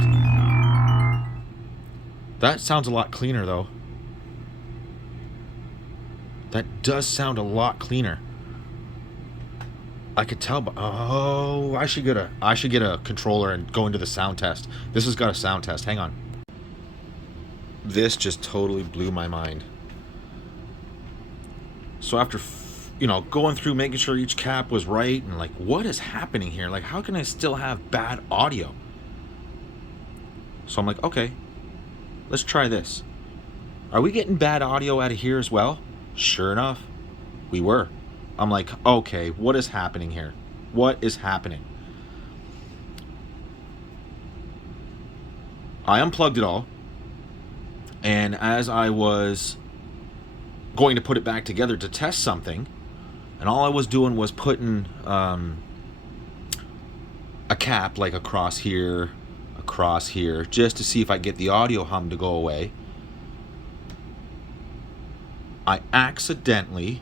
That sounds a lot cleaner though. That does sound a lot cleaner. I could tell, but oh, I should get a controller and go into the sound test. This has got a sound test. Hang on. This just totally blew my mind. So after, you know, going through making sure each cap was right and like, what is happening here? Like, how can I still have bad audio? So I'm like, okay, let's try this. Are we getting bad audio out of here as well? Sure enough, we were. I'm like, okay, what is happening here? What is happening? I unplugged it all, and as I was going to put it back together to test something, and all I was doing was putting a cap like across here, just to see if I get the audio hum to go away. I accidentally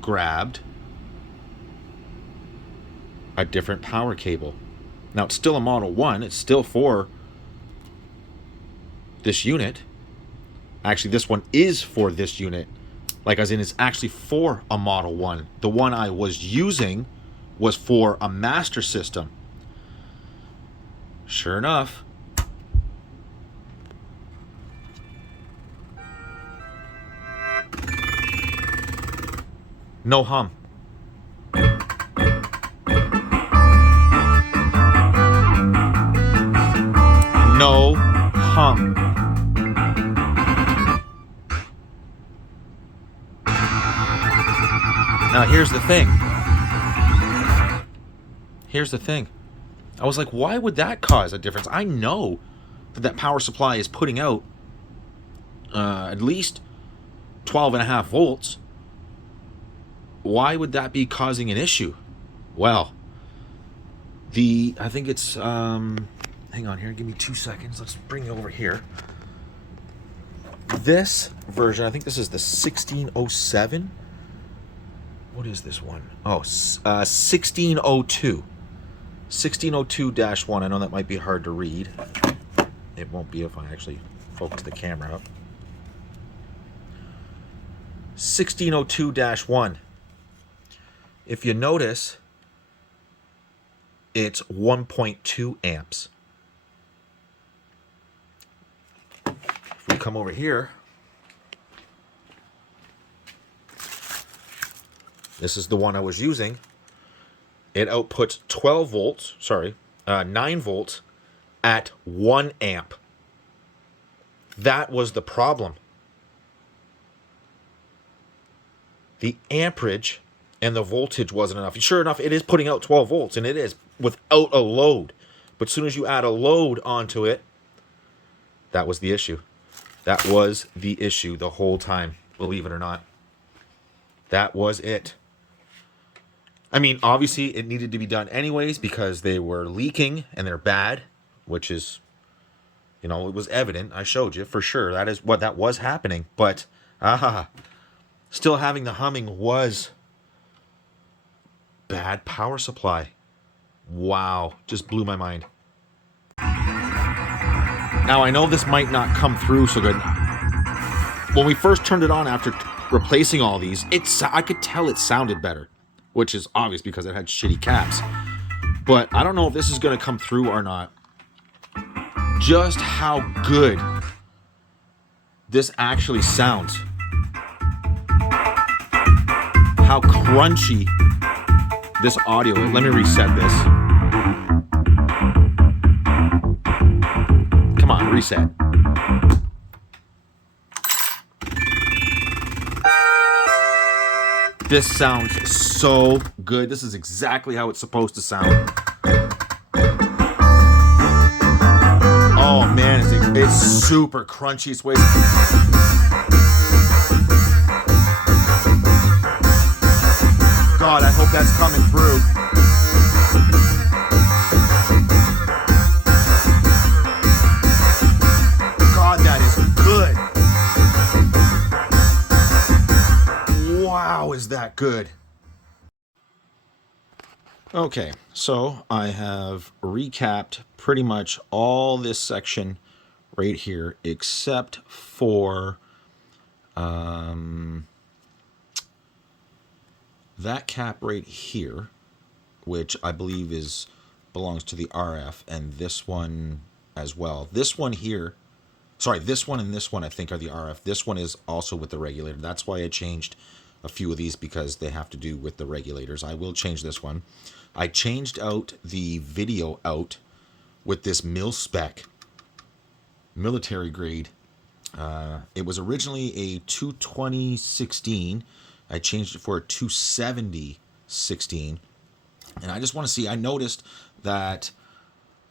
grabbed a different power cable. Now it's still a Model 1, it's still for this unit. Actually, this one is for this unit. Like, as in, it's actually for a Model 1. The one I was using was for a Master System. Sure enough, no hum. No hum. Now here's the thing. I was like, why would that cause a difference? I know that power supply is putting out at least 12.5 volts. Why would that be causing an issue? Well, I think it's, hang on here, give me 2 seconds. Let's bring it over here. This version, I think this is the 1607. What is this one? Oh, 1602. 1602-1. I know that might be hard to read. It won't be if I actually focus the camera up. 1602-1. If you notice, it's 1.2 amps. If we come over here, this is the one I was using. It outputs 9 volts at 1 amp. That was the problem. The amperage and the voltage wasn't enough. Sure enough, it is putting out 12 volts, and it is without a load. But as soon as you add a load onto it, that was the issue. That was the issue the whole time, believe it or not. That was it. I mean, obviously, it needed to be done anyways because they were leaking and they're bad, which is, you know, it was evident. I showed you for sure. That is what that was happening. But, still having the humming was bad power supply. Wow, just blew my mind. Now, I know this might not come through so good. When we first turned it on after replacing all these, I could tell it sounded better, which is obvious because it had shitty caps. But I don't know if this is going to come through or not. Just how good this actually sounds. how crunchy this audio is. Let me reset this. Come on, reset. This sounds so good. This is exactly how it's supposed to sound. Oh man, it's super crunchy. It's way. God, I hope that's coming through. God, that is good. Wow, is that good? Okay, so I have recapped pretty much all this section right here, except for that cap right here, which I believe belongs to the RF, and this one as well. This one here, sorry, this one and this one I think are the RF. This one is also with the regulator. That's why I changed a few of these, because they have to do with the regulators. I will change this one. I changed out the video out with this mil-spec military grade. It was originally a 220/16. I changed it for a 270/16. And I just want to see, I noticed that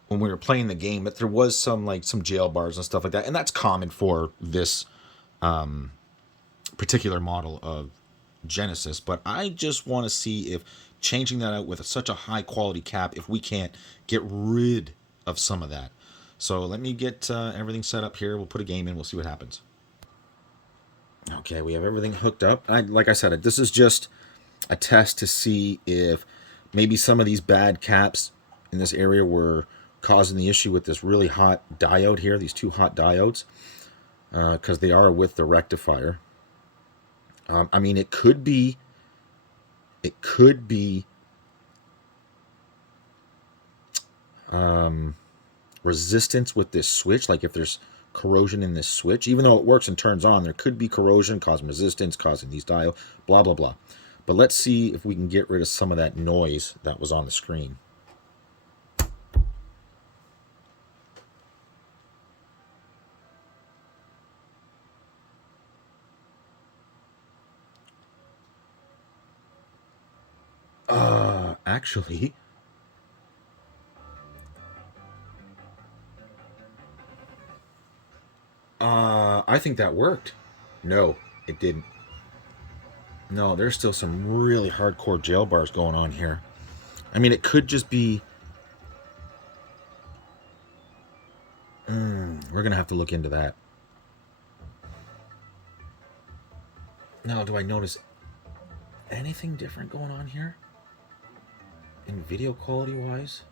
when we were playing the game that there was some jail bars and stuff like that. And that's common for this particular model of Genesis. But I just want to see if changing that out with such a high quality cap, if we can't get rid of some of that. So let me get everything set up here. We'll put a game in. We'll see what happens. Okay, we have everything hooked up. Like I said, this is just a test to see if maybe some of these bad caps in this area were causing the issue with this really hot diode here, these two hot diodes, because they are with the rectifier. I mean, it could be resistance with this switch, like if there's corrosion in this switch, even though it works and turns on, there could be corrosion causing resistance, causing these diodes, blah blah blah. But let's see if we can get rid of some of that noise that was on the screen. Actually, I think that worked. No, it didn't. No, there's still some really hardcore jail bars going on here. I mean, it could just be... we're going to have to look into that. Now, do I notice anything different going on here? In video quality wise?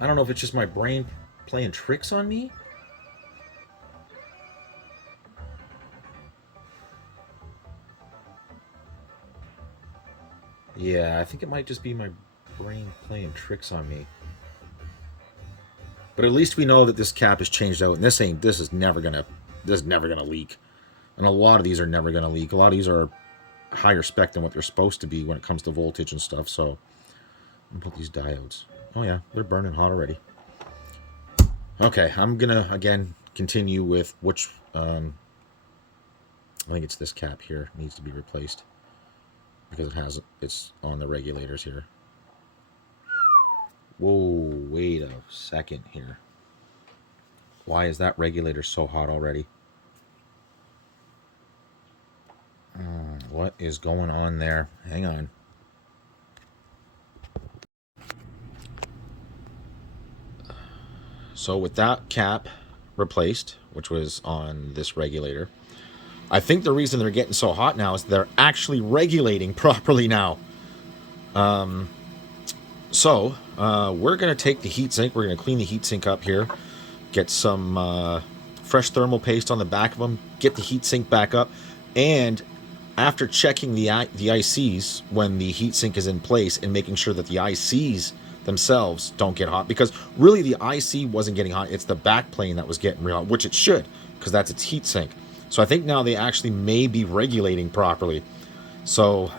I don't know if it's just my brain playing tricks on me. Yeah, I think it might just be my brain playing tricks on me. But at least we know that this cap is changed out, and this is never gonna leak. And a lot of these are never gonna leak. A lot of these are higher spec than what they're supposed to be when it comes to voltage and stuff. So I'm gonna put these diodes. Oh yeah, they're burning hot already. Okay, I'm gonna again continue with which I think it's this cap here needs to be replaced because it's on the regulators here. Whoa, wait a second here. Why is that regulator so hot already? What is going on there? Hang on. So with that cap replaced, which was on this regulator, I think the reason they're getting so hot now is they're actually regulating properly now. So we're going to take the heatsink. We're going to clean the heatsink up here. Get some fresh thermal paste on the back of them. Get the heatsink back up. And after checking the ICs when the heatsink is in place and making sure that the ICs themselves don't get hot, because really the IC wasn't getting hot. It's the back plane that was getting real hot, which it should, because that's its heat sink. So I think now they actually may be regulating properly. So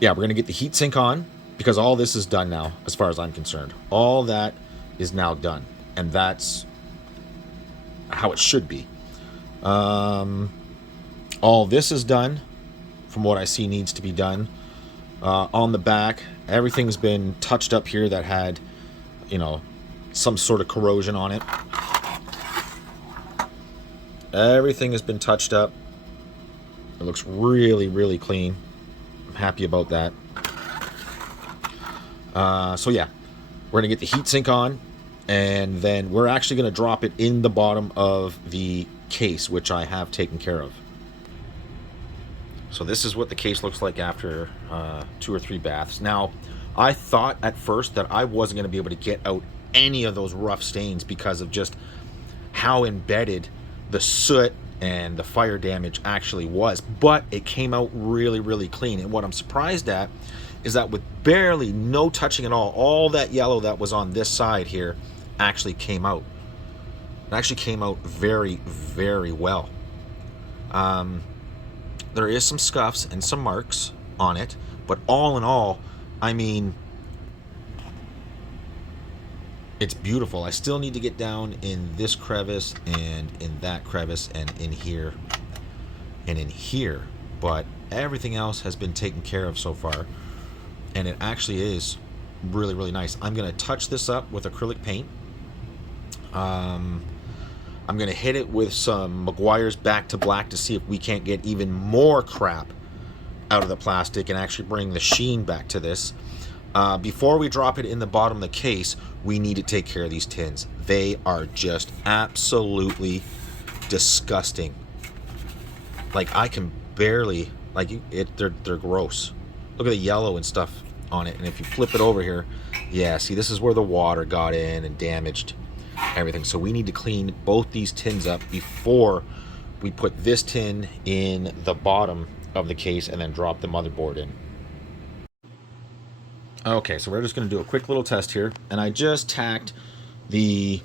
yeah, we're going to get the heat sink on, because all this is done now as far as I'm concerned. All that is now done, and that's how it should be. All this is done from what I see needs to be done. On the back, everything's been touched up here that had, you know, some sort of corrosion on it. Everything has been touched up. It looks really, really clean. I'm happy about that. So yeah, we're gonna get the heatsink on, and then we're actually gonna drop it in the bottom of the case, which I have taken care of. So this is what the case looks like after 2 or 3 baths. Now, I thought at first that I wasn't going to be able to get out any of those rough stains because of just how embedded the soot and the fire damage actually was. But it came out really, really clean. And what I'm surprised at is that with barely no touching at all that yellow that was on this side here actually came out. It actually came out very, very well. There is some scuffs and some marks on it, but all in all, I mean, it's beautiful. I still need to get down in this crevice and in that crevice and in here and in here, but everything else has been taken care of so far, and it actually is really, really nice. I'm going to touch this up with acrylic paint. I'm going to hit it with some Meguiar's Back to Black to see if we can't get even more crap out of the plastic and actually bring the sheen back to this. Before we drop it in the bottom of the case, we need to take care of these tins. They are just absolutely disgusting. Like, I can barely, like, they're gross. Look at the yellow and stuff on it. And if you flip it over here, yeah, see, this is where the water got in and damaged everything. So we need to clean both these tins up before we put this tin in the bottom of the case and then drop the motherboard in. Okay, so we're just going to do a quick little test here, and I just tacked the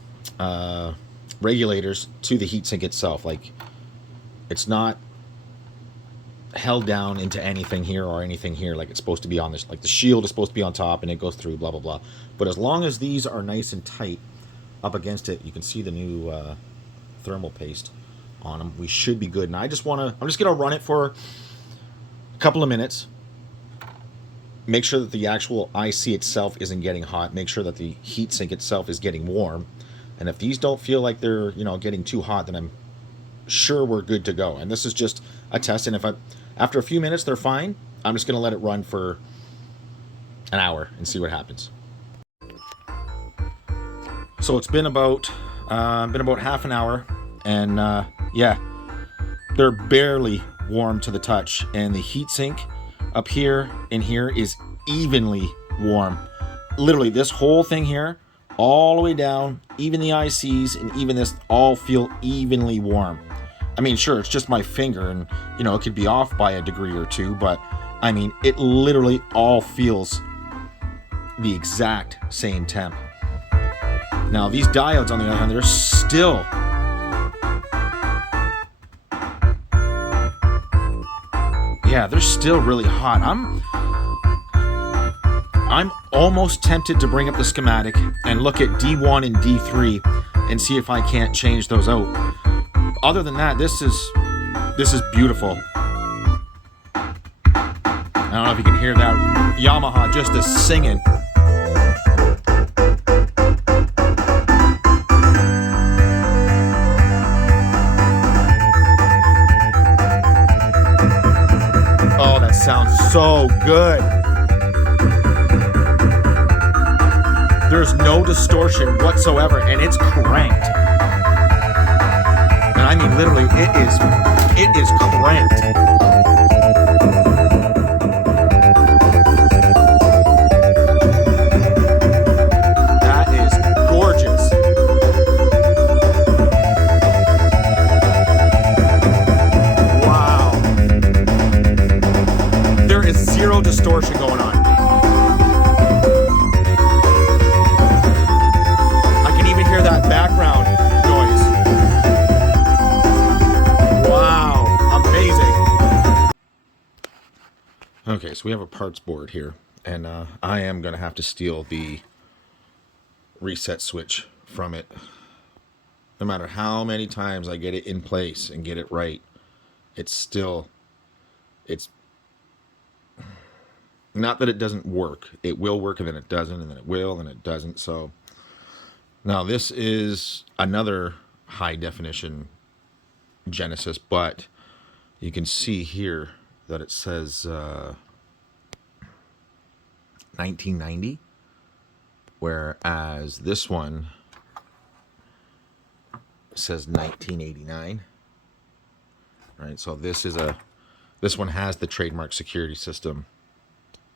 regulators to the heatsink itself. Like, it's not held down into anything here or anything here like it's supposed to be on this. Like, the shield is supposed to be on top and it goes through, blah blah blah. But as long as these are nice and tight up against it, you can see the new thermal paste on them, we should be good. And I'm just gonna run it for a couple of minutes, make sure that the actual IC itself isn't getting hot, make sure that the heatsink itself is getting warm, and if these don't feel like they're, you know, getting too hot, then I'm sure we're good to go. And this is just a test, and if after a few minutes they're fine, I'm just gonna let it run for an hour and see what happens. So it's been about half an hour, and yeah, they're barely warm to the touch, and the heatsink up here in here is evenly warm. Literally, this whole thing here, all the way down, even the ICs and even this, all feel evenly warm. I mean, sure, it's just my finger, and you know, it could be off by a degree or two, but I mean, it literally all feels the exact same temp. Now, these diodes, on the other hand, they're still they're still really hot. I'm almost tempted to bring up the schematic and look at D1 and D3 and see if I can't change those out. Other than that, this is beautiful. I don't know if you can hear that Yamaha just a singing. Sounds so good. There's no distortion whatsoever, and it's cranked. And I mean, literally, it is cranked. That is gorgeous. Zero distortion going on. I can even hear that background noise. Okay, so we have a parts board here, and I am going to have to steal the reset switch from it. No matter how many times I get it in place and get it right, it's not that it doesn't work. It will work, and then it doesn't, and then it will, and it doesn't. So now this is another high definition Genesis, but you can see here that it says 1990, whereas this one says 1989. Right, so this one has the trademark security system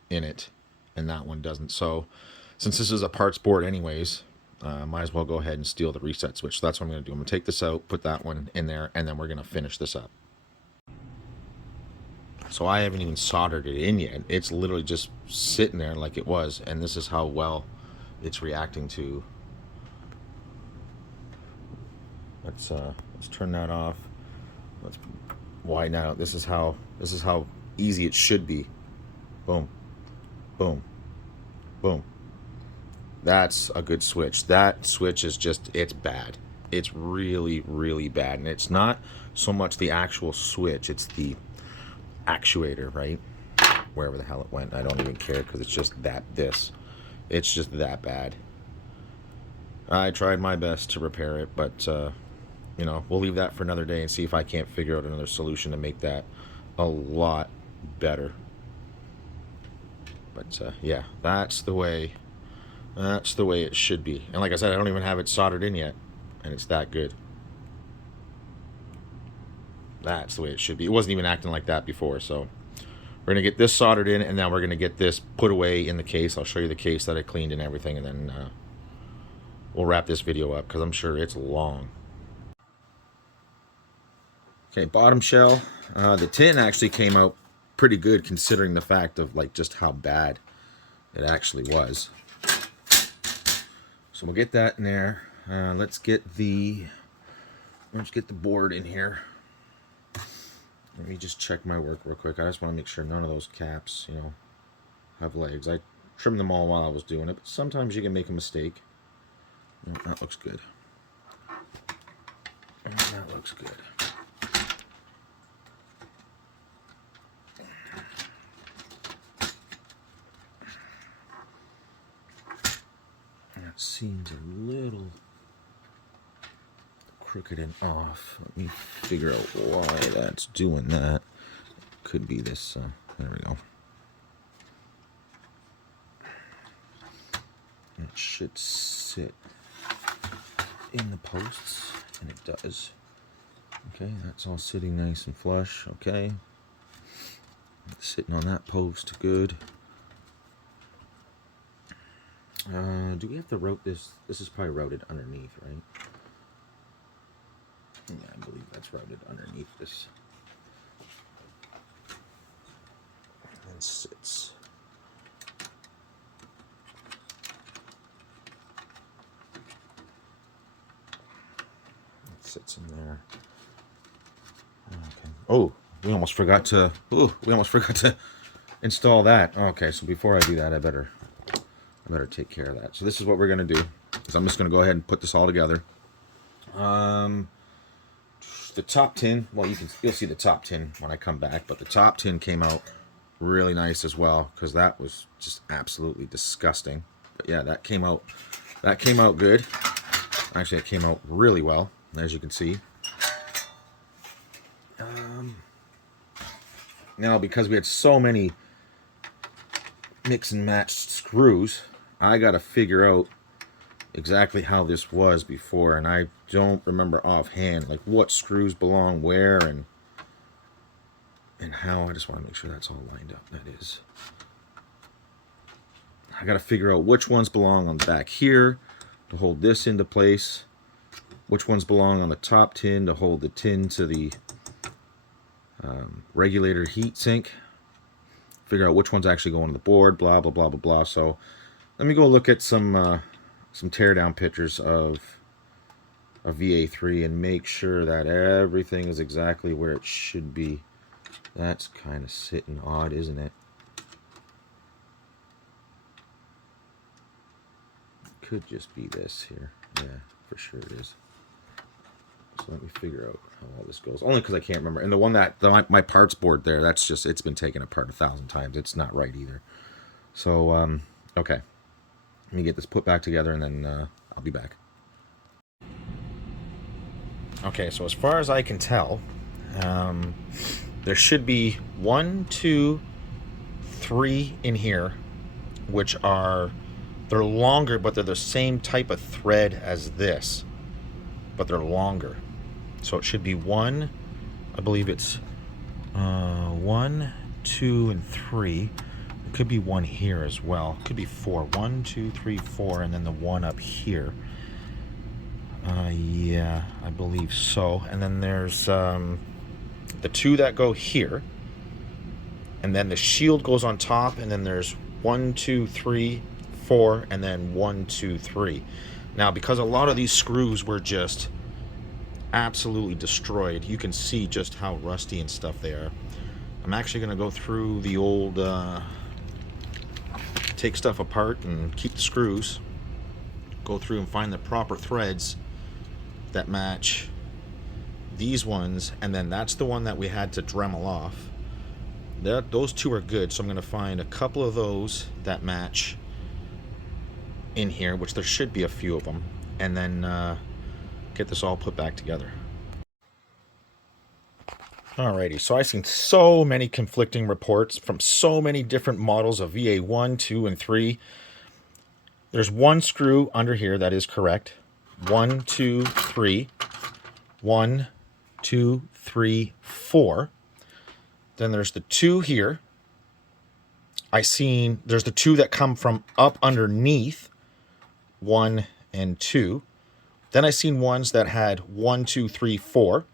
in it, and that one doesn't. So since this is a parts board anyways, might as well go ahead and steal the reset switch. So that's what I'm going to do. I'm going to take this out, put that one in there, and then we're going to finish this up. So I haven't even soldered it in yet. It's literally just sitting there like it was, and this is how well it's reacting to. Let's turn that off. Let's widen that out. This is how easy it should be. Boom, boom, boom. That's a good switch. That switch is just, it's bad. It's really, really bad. And it's not so much the actual switch, it's the actuator, right? Wherever the hell it went, I don't even care, because it's just it's just that bad. I tried my best to repair it, but you know, we'll leave that for another day and see if I can't figure out another solution to make that a lot better. But yeah, that's the way it should be. And like I said, I don't even have it soldered in yet, and it's that good. That's the way it should be. It wasn't even acting like that before. So we're gonna get this soldered in, and now we're gonna get this put away in the case. I'll show you the case that I cleaned and everything, and then we'll wrap this video up, because I'm sure it's long. Okay, bottom shell. The tin actually came out pretty good, considering the fact of like just how bad it actually was. So we'll get that in there. Let's get the board in here. Let me just check my work real quick. I just want to make sure none of those caps, you know, have legs. I trimmed them all while I was doing it, but sometimes you can make a mistake. No, that looks good. That looks good. That seems a little crooked and off. Let me figure out why that's doing that. Could be this. There we go. It should sit in the posts, and it does. Okay, that's all sitting nice and flush. Okay, it's sitting on that post, good. Do we have to route this? This is probably routed underneath, right? Yeah, I believe that's routed underneath this. And sits. It sits in there. Okay. Oh, we almost forgot to install that. Okay, so before I do that, I better take care of that. So this is what we're gonna do. Is I'm just gonna go ahead and put this all together. The top tin, well, you'll see the top tin when I come back, but the top tin came out really nice as well, because that was just absolutely disgusting. But yeah, that came out good. Actually, it came out really well, as you can see. Now, because we had so many mix and matched screws, I got to figure out exactly how this was before, and I don't remember offhand like what screws belong where and how. I just want to make sure that's all lined up. That is. I got to figure out which ones belong on the back here to hold this into place, which ones belong on the top tin to hold the tin to the regulator heat sink, figure out which ones actually go on the board, blah blah blah blah blah. So let me go look at some teardown pictures of a VA3 and make sure that everything is exactly where it should be. That's kind of sitting odd, isn't it? could just be this here. Yeah, for sure it is. So let me figure out how all this goes. Only because I can't remember. And the one that my parts board there, that's just, it's been taken apart 1,000 times. It's not right either. So okay, let me get this put back together, and then I'll be back. Okay, so as far as I can tell, there should be 1, 2, 3 in here, which are, they're longer, but they're the same type of thread as this, but they're longer. So it should be 1, I believe it's 1, 2, and 3. It could be 1 here as well. It could be 4. 1, 2, 3, 4, and then the 1 up here. Yeah, I believe so. And then there's the 2 that go here, and then the shield goes on top, and then there's 1, 2, 3, 4, and then 1, 2, 3. Now, because a lot of these screws were just absolutely destroyed, you can see just how rusty and stuff they are. I'm actually going to go through the old, take stuff apart and keep the screws, go through and find the proper threads that match these ones, and then that's the one that we had to Dremel off. Those 2 are good, so I'm going to find a couple of those that match in here, which there should be a few of them, and then get this all put back together. Alrighty, so I've seen so many conflicting reports from so many different models of VA1, 2, and 3. There's 1 screw under here that is correct. 1, 2, 3. 1, 2, 3, 4. Then there's the 2 here. There's the 2 that come from up underneath, 1 and 2. Then I seen ones that had 1, 2, 3, 4.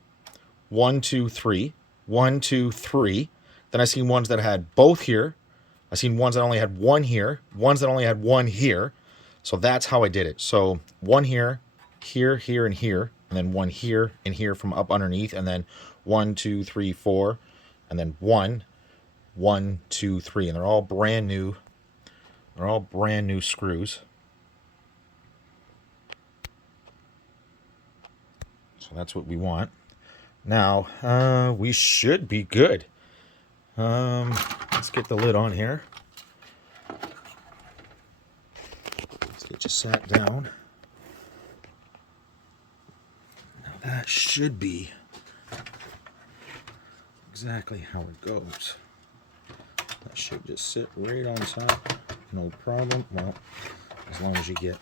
1, 2, 3. 1, 2, 3. Then I seen ones that had both here. I seen ones that only had 1 here. Ones that only had 1 here. So that's how I did it. So 1 here, here, here, and here, and then 1 here and here from up underneath, and then 1, 2, 3, 4, and then 1, 1, 2, 3, and they're all brand new. They're all brand new screws. So that's what we want. Now we should be good. Let's get the lid on here. Let's get you sat down. Now that should be exactly how it goes. That should just sit right on top, no problem. Well, as long as you get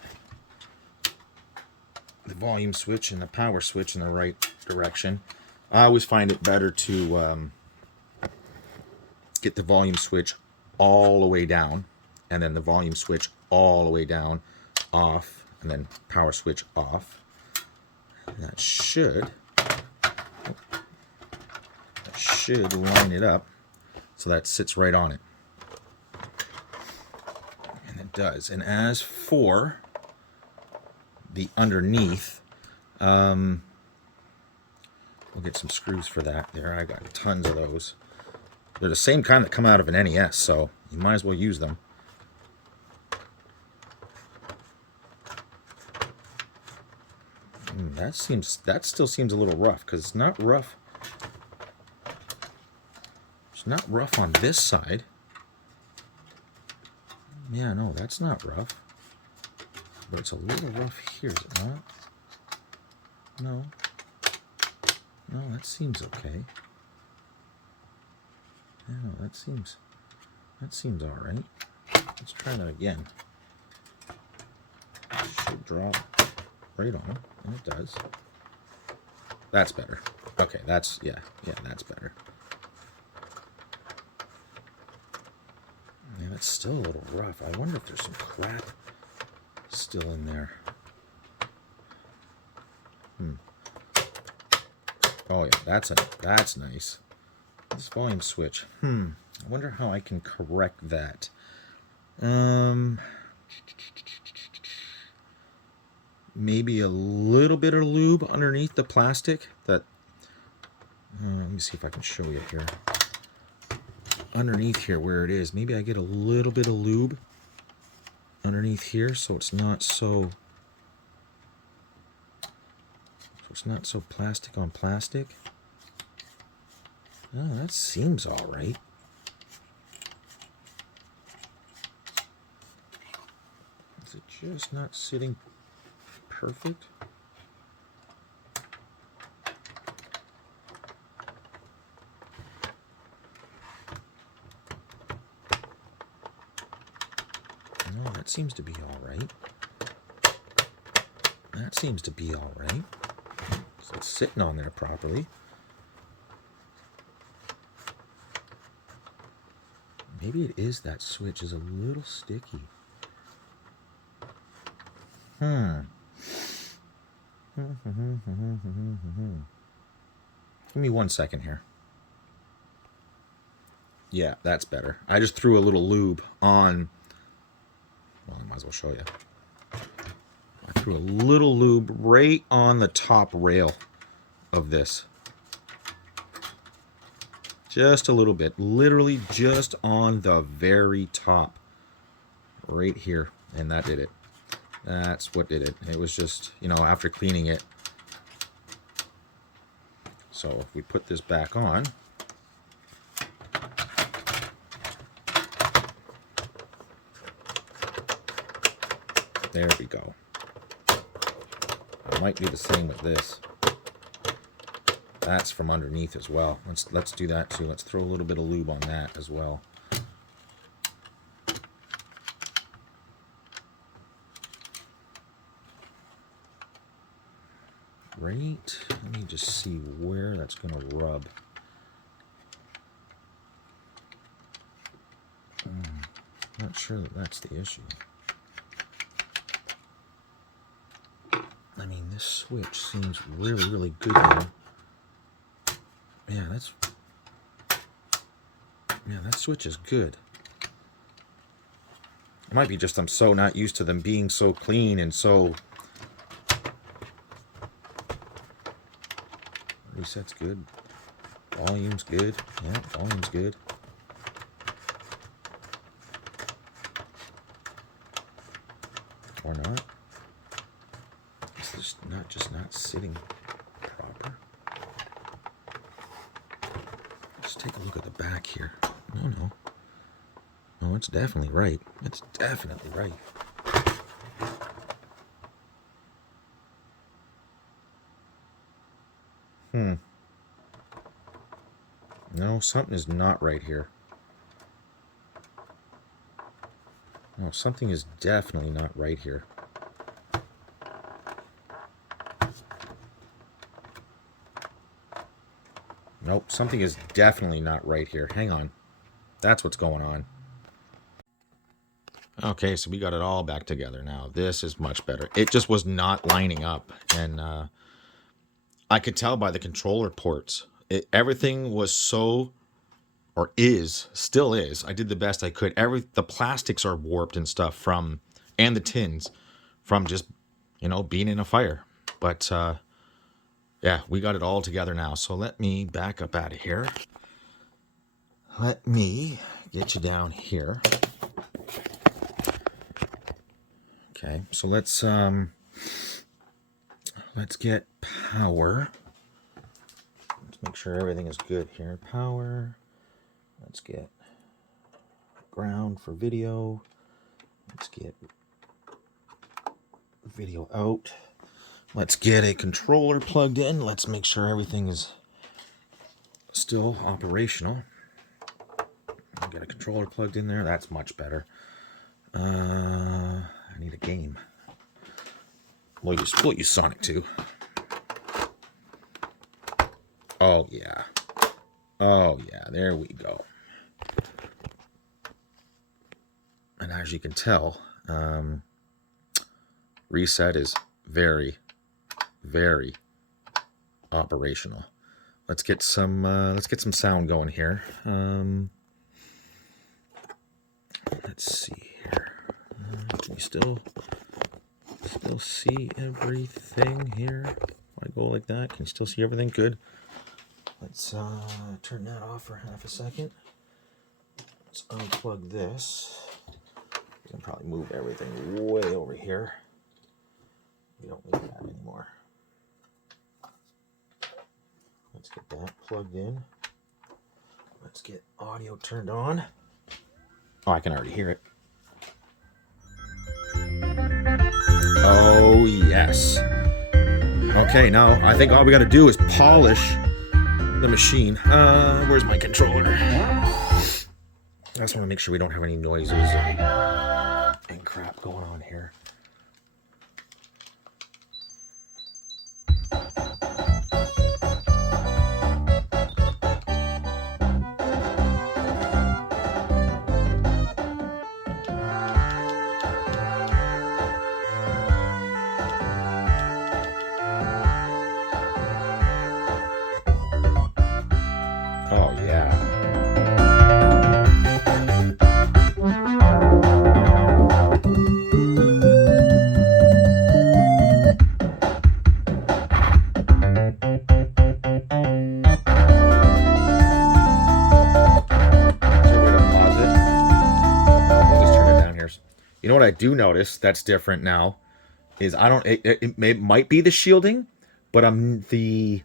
the volume switch and the power switch in the right direction. I always find it better to get the volume switch all the way down, and then the volume switch all the way down, off, and then power switch off. And that should line it up so that sits right on it. And it does. And as for the underneath, we'll get some screws for that there. I got tons of those. They're the same kind that come out of an NES, so you might as well use them. That still seems a little rough, because it's not rough. It's not rough on this side. Yeah, no, that's not rough. But it's a little rough here, is it not? No. No, that seems okay. Yeah, no, that seems all right. Let's try that again. It should drop right on, and it does. That's better. Okay, that's better. Yeah, that's still a little rough. I wonder if there's some crap still in there. Oh yeah, that's nice. This volume switch. I wonder how I can correct that. Maybe a little bit of lube underneath the plastic. Let me see if I can show you here. Underneath here, where it is, maybe I get a little bit of lube. underneath here so it's not so plastic on plastic. Oh, that seems all right. Is it just not sitting perfect? No, that seems to be all right. That seems to be all right. So it's sitting on there properly. Maybe it is that switch is a little sticky. Give me 1 second here. Yeah, that's better. I just threw a little lube on. Well, I might as well show you. I threw a little lube right on the top rail of this. Just a little bit. Literally just on the very top. Right here. And that did it. That's what did it. It was just, you know, after cleaning it. So if we put this back on. There we go. I might do the same with this. That's from underneath as well. Let's do that too. Let's throw a little bit of lube on that as well. Right. Let me just see where that's going to rub. Not sure that that's the issue. I mean, this switch seems really, really good now. Yeah, that switch is good. It might be just I'm so not used to them being so clean and so... Reset's good. Volume's good. Yeah, volume's good. Or not. It's just not sitting proper. Let's take a look at the back here. No, it's definitely right. It's definitely right. No, something is not right here. No, something is definitely not right here. Nope, something is definitely not right here. Hang on. That's what's going on. Okay, so we got it all back together now. This is much better. It just was not lining up. And I could tell by the controller ports. Everything was so... or still is. I did the best I could. The plastics are warped and stuff from... and the tins from just, you know, being in a fire. But... yeah, we got it all together now. So let me back up out of here. Let me get you down here. Okay, so let's get power. Let's make sure everything is good here. Power. Let's get ground for video. Let's get video out. Let's get a controller plugged in. Let's make sure everything is still operational. Get a controller plugged in there. That's much better. I need a game. We'll use Sonic 2. Oh, yeah. Oh, yeah. There we go. And as you can tell, reset is very, very operational. Let's get some sound going here. Let's see here. Can you still see everything here? If I go like that, can you still see everything? Good. Let's turn that off for half a second. Let's unplug this. We can probably move everything way over here. We don't need that anymore. Let's get that plugged in. Let's get audio turned on. Oh, I can already hear it. Oh, yes. Okay, now I think all we got to do is polish the machine. Where's my controller? I just want to make sure we don't have any noises and crap going on here. Oh, yeah. You know what I do notice that's different now is I don't. It might be the shielding, but the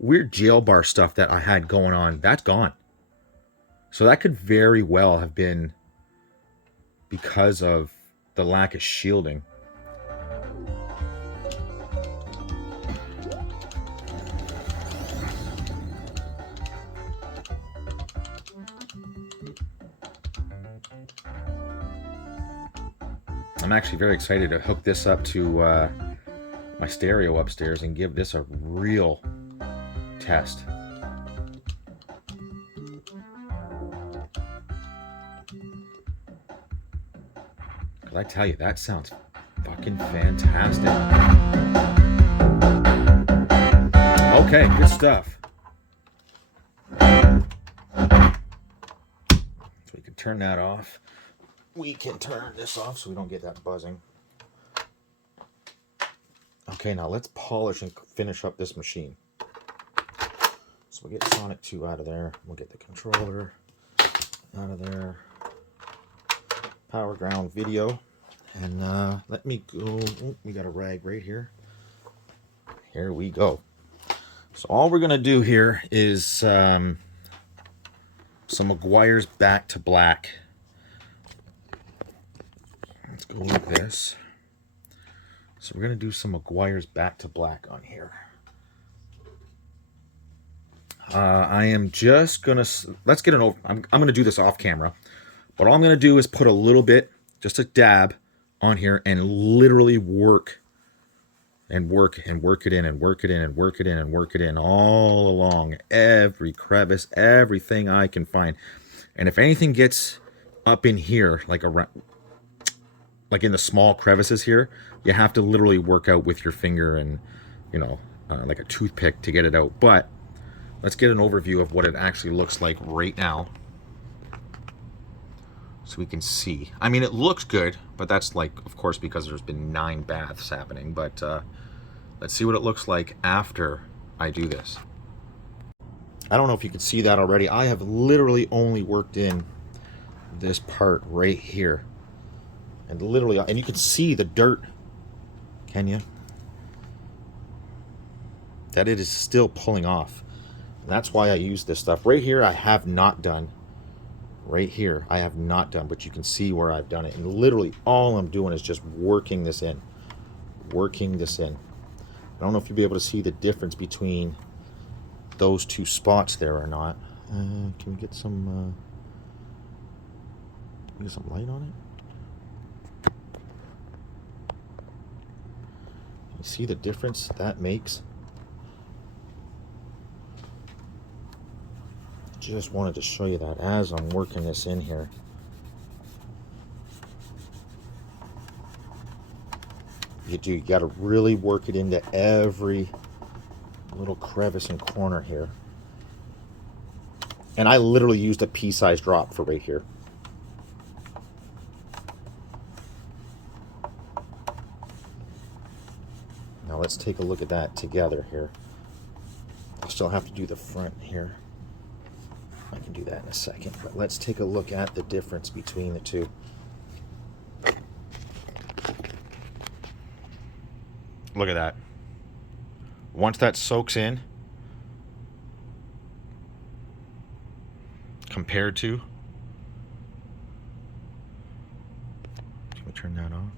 weird jail bar stuff that I had going on, that's gone. So that could very well have been because of the lack of shielding. I'm actually very excited to hook this up to my stereo upstairs and give this a real test. Because I tell you, that sounds fucking fantastic. Okay, good stuff. So we can turn that off. We can turn this off so we don't get that buzzing. Okay, now let's polish and finish up this machine. So we'll get Sonic 2 out of there. We'll get the controller out of there. Power ground video. And let me go. Oh, we got a rag right here. Here we go. So all we're going to do here is some Meguiar's Back to Black. Let's go like this. So we're going to do some Meguiar's Back to Black on here. I am just going to, let's get an over, I'm going to do this off camera. But all I'm going to do is put a little bit, just a dab on here and literally work and work it in and work it in and work it in and work it in all along every crevice, everything I can find. And if anything gets up in here, like around, like in the small crevices here, you have to literally work out with your finger and, you know, like a toothpick to get it out. But let's get an overview of what it actually looks like right now, so we can see. I mean, it looks good, but that's like, of course, because there's been 9 baths happening. But let's see what it looks like after I do this. I don't know if you can see that already. I have literally only worked in this part right here. And literally, and you can see the dirt, can you? That it is still pulling off. And that's why I use this stuff. Right here, I have not done. Right here, I have not done, but you can see where I've done it. And literally, all I'm doing is just working this in. Working this in. I don't know if you'll be able to see the difference between those two spots there or not. Can we get some light on it? You see the difference that makes? Just wanted to show you that as I'm working this in here. You got to really work it into every little crevice and corner here. And I literally used a pea-size drop for right here. Now let's take a look at that together here. I still have to do the front here. I can do that in a second, but let's take a look at the difference between the two. Look at that. Once that soaks in, compared to, can we turn that off?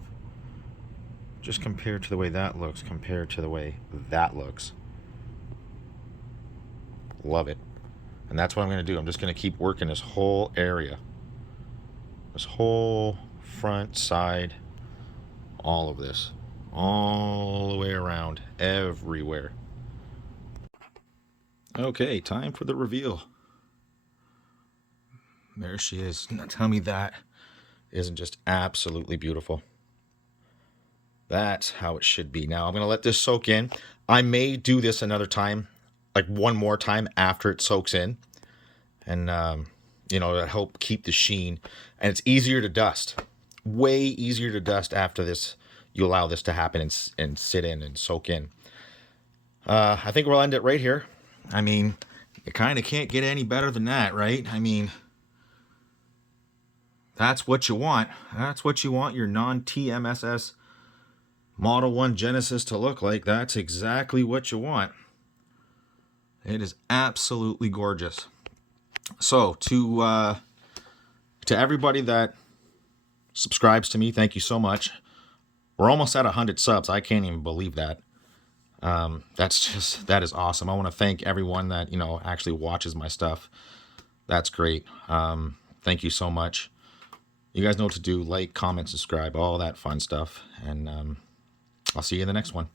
Just compared to the way that looks, compared to the way that looks. Love it. And that's what I'm going to do. I'm just going to keep working this whole area. This whole front, side, all of this. All the way around, everywhere. Okay, time for the reveal. There she is. Now tell me that isn't just absolutely beautiful. That's how it should be. Now I'm going to let this soak in. I may do this another time, like one more time after it soaks in. And, you know, to help keep the sheen. And it's easier to dust. Way easier to dust after this. You allow this to happen and sit in and soak in. I think we'll end it right here. I mean, you kind of can't get any better than that, right? I mean, that's what you want. That's what you want your non-TMSS Model 1 Genesis to look like. That's exactly what you want. It is absolutely gorgeous. So to everybody that subscribes to me, thank you so much. We're almost at 100 subs. I can't even believe that. That is awesome. I want to thank everyone that, you know, actually watches my stuff. That's great. Thank you so much. You guys know what to do. Like, comment, subscribe, all that fun stuff. And I'll see you in the next one.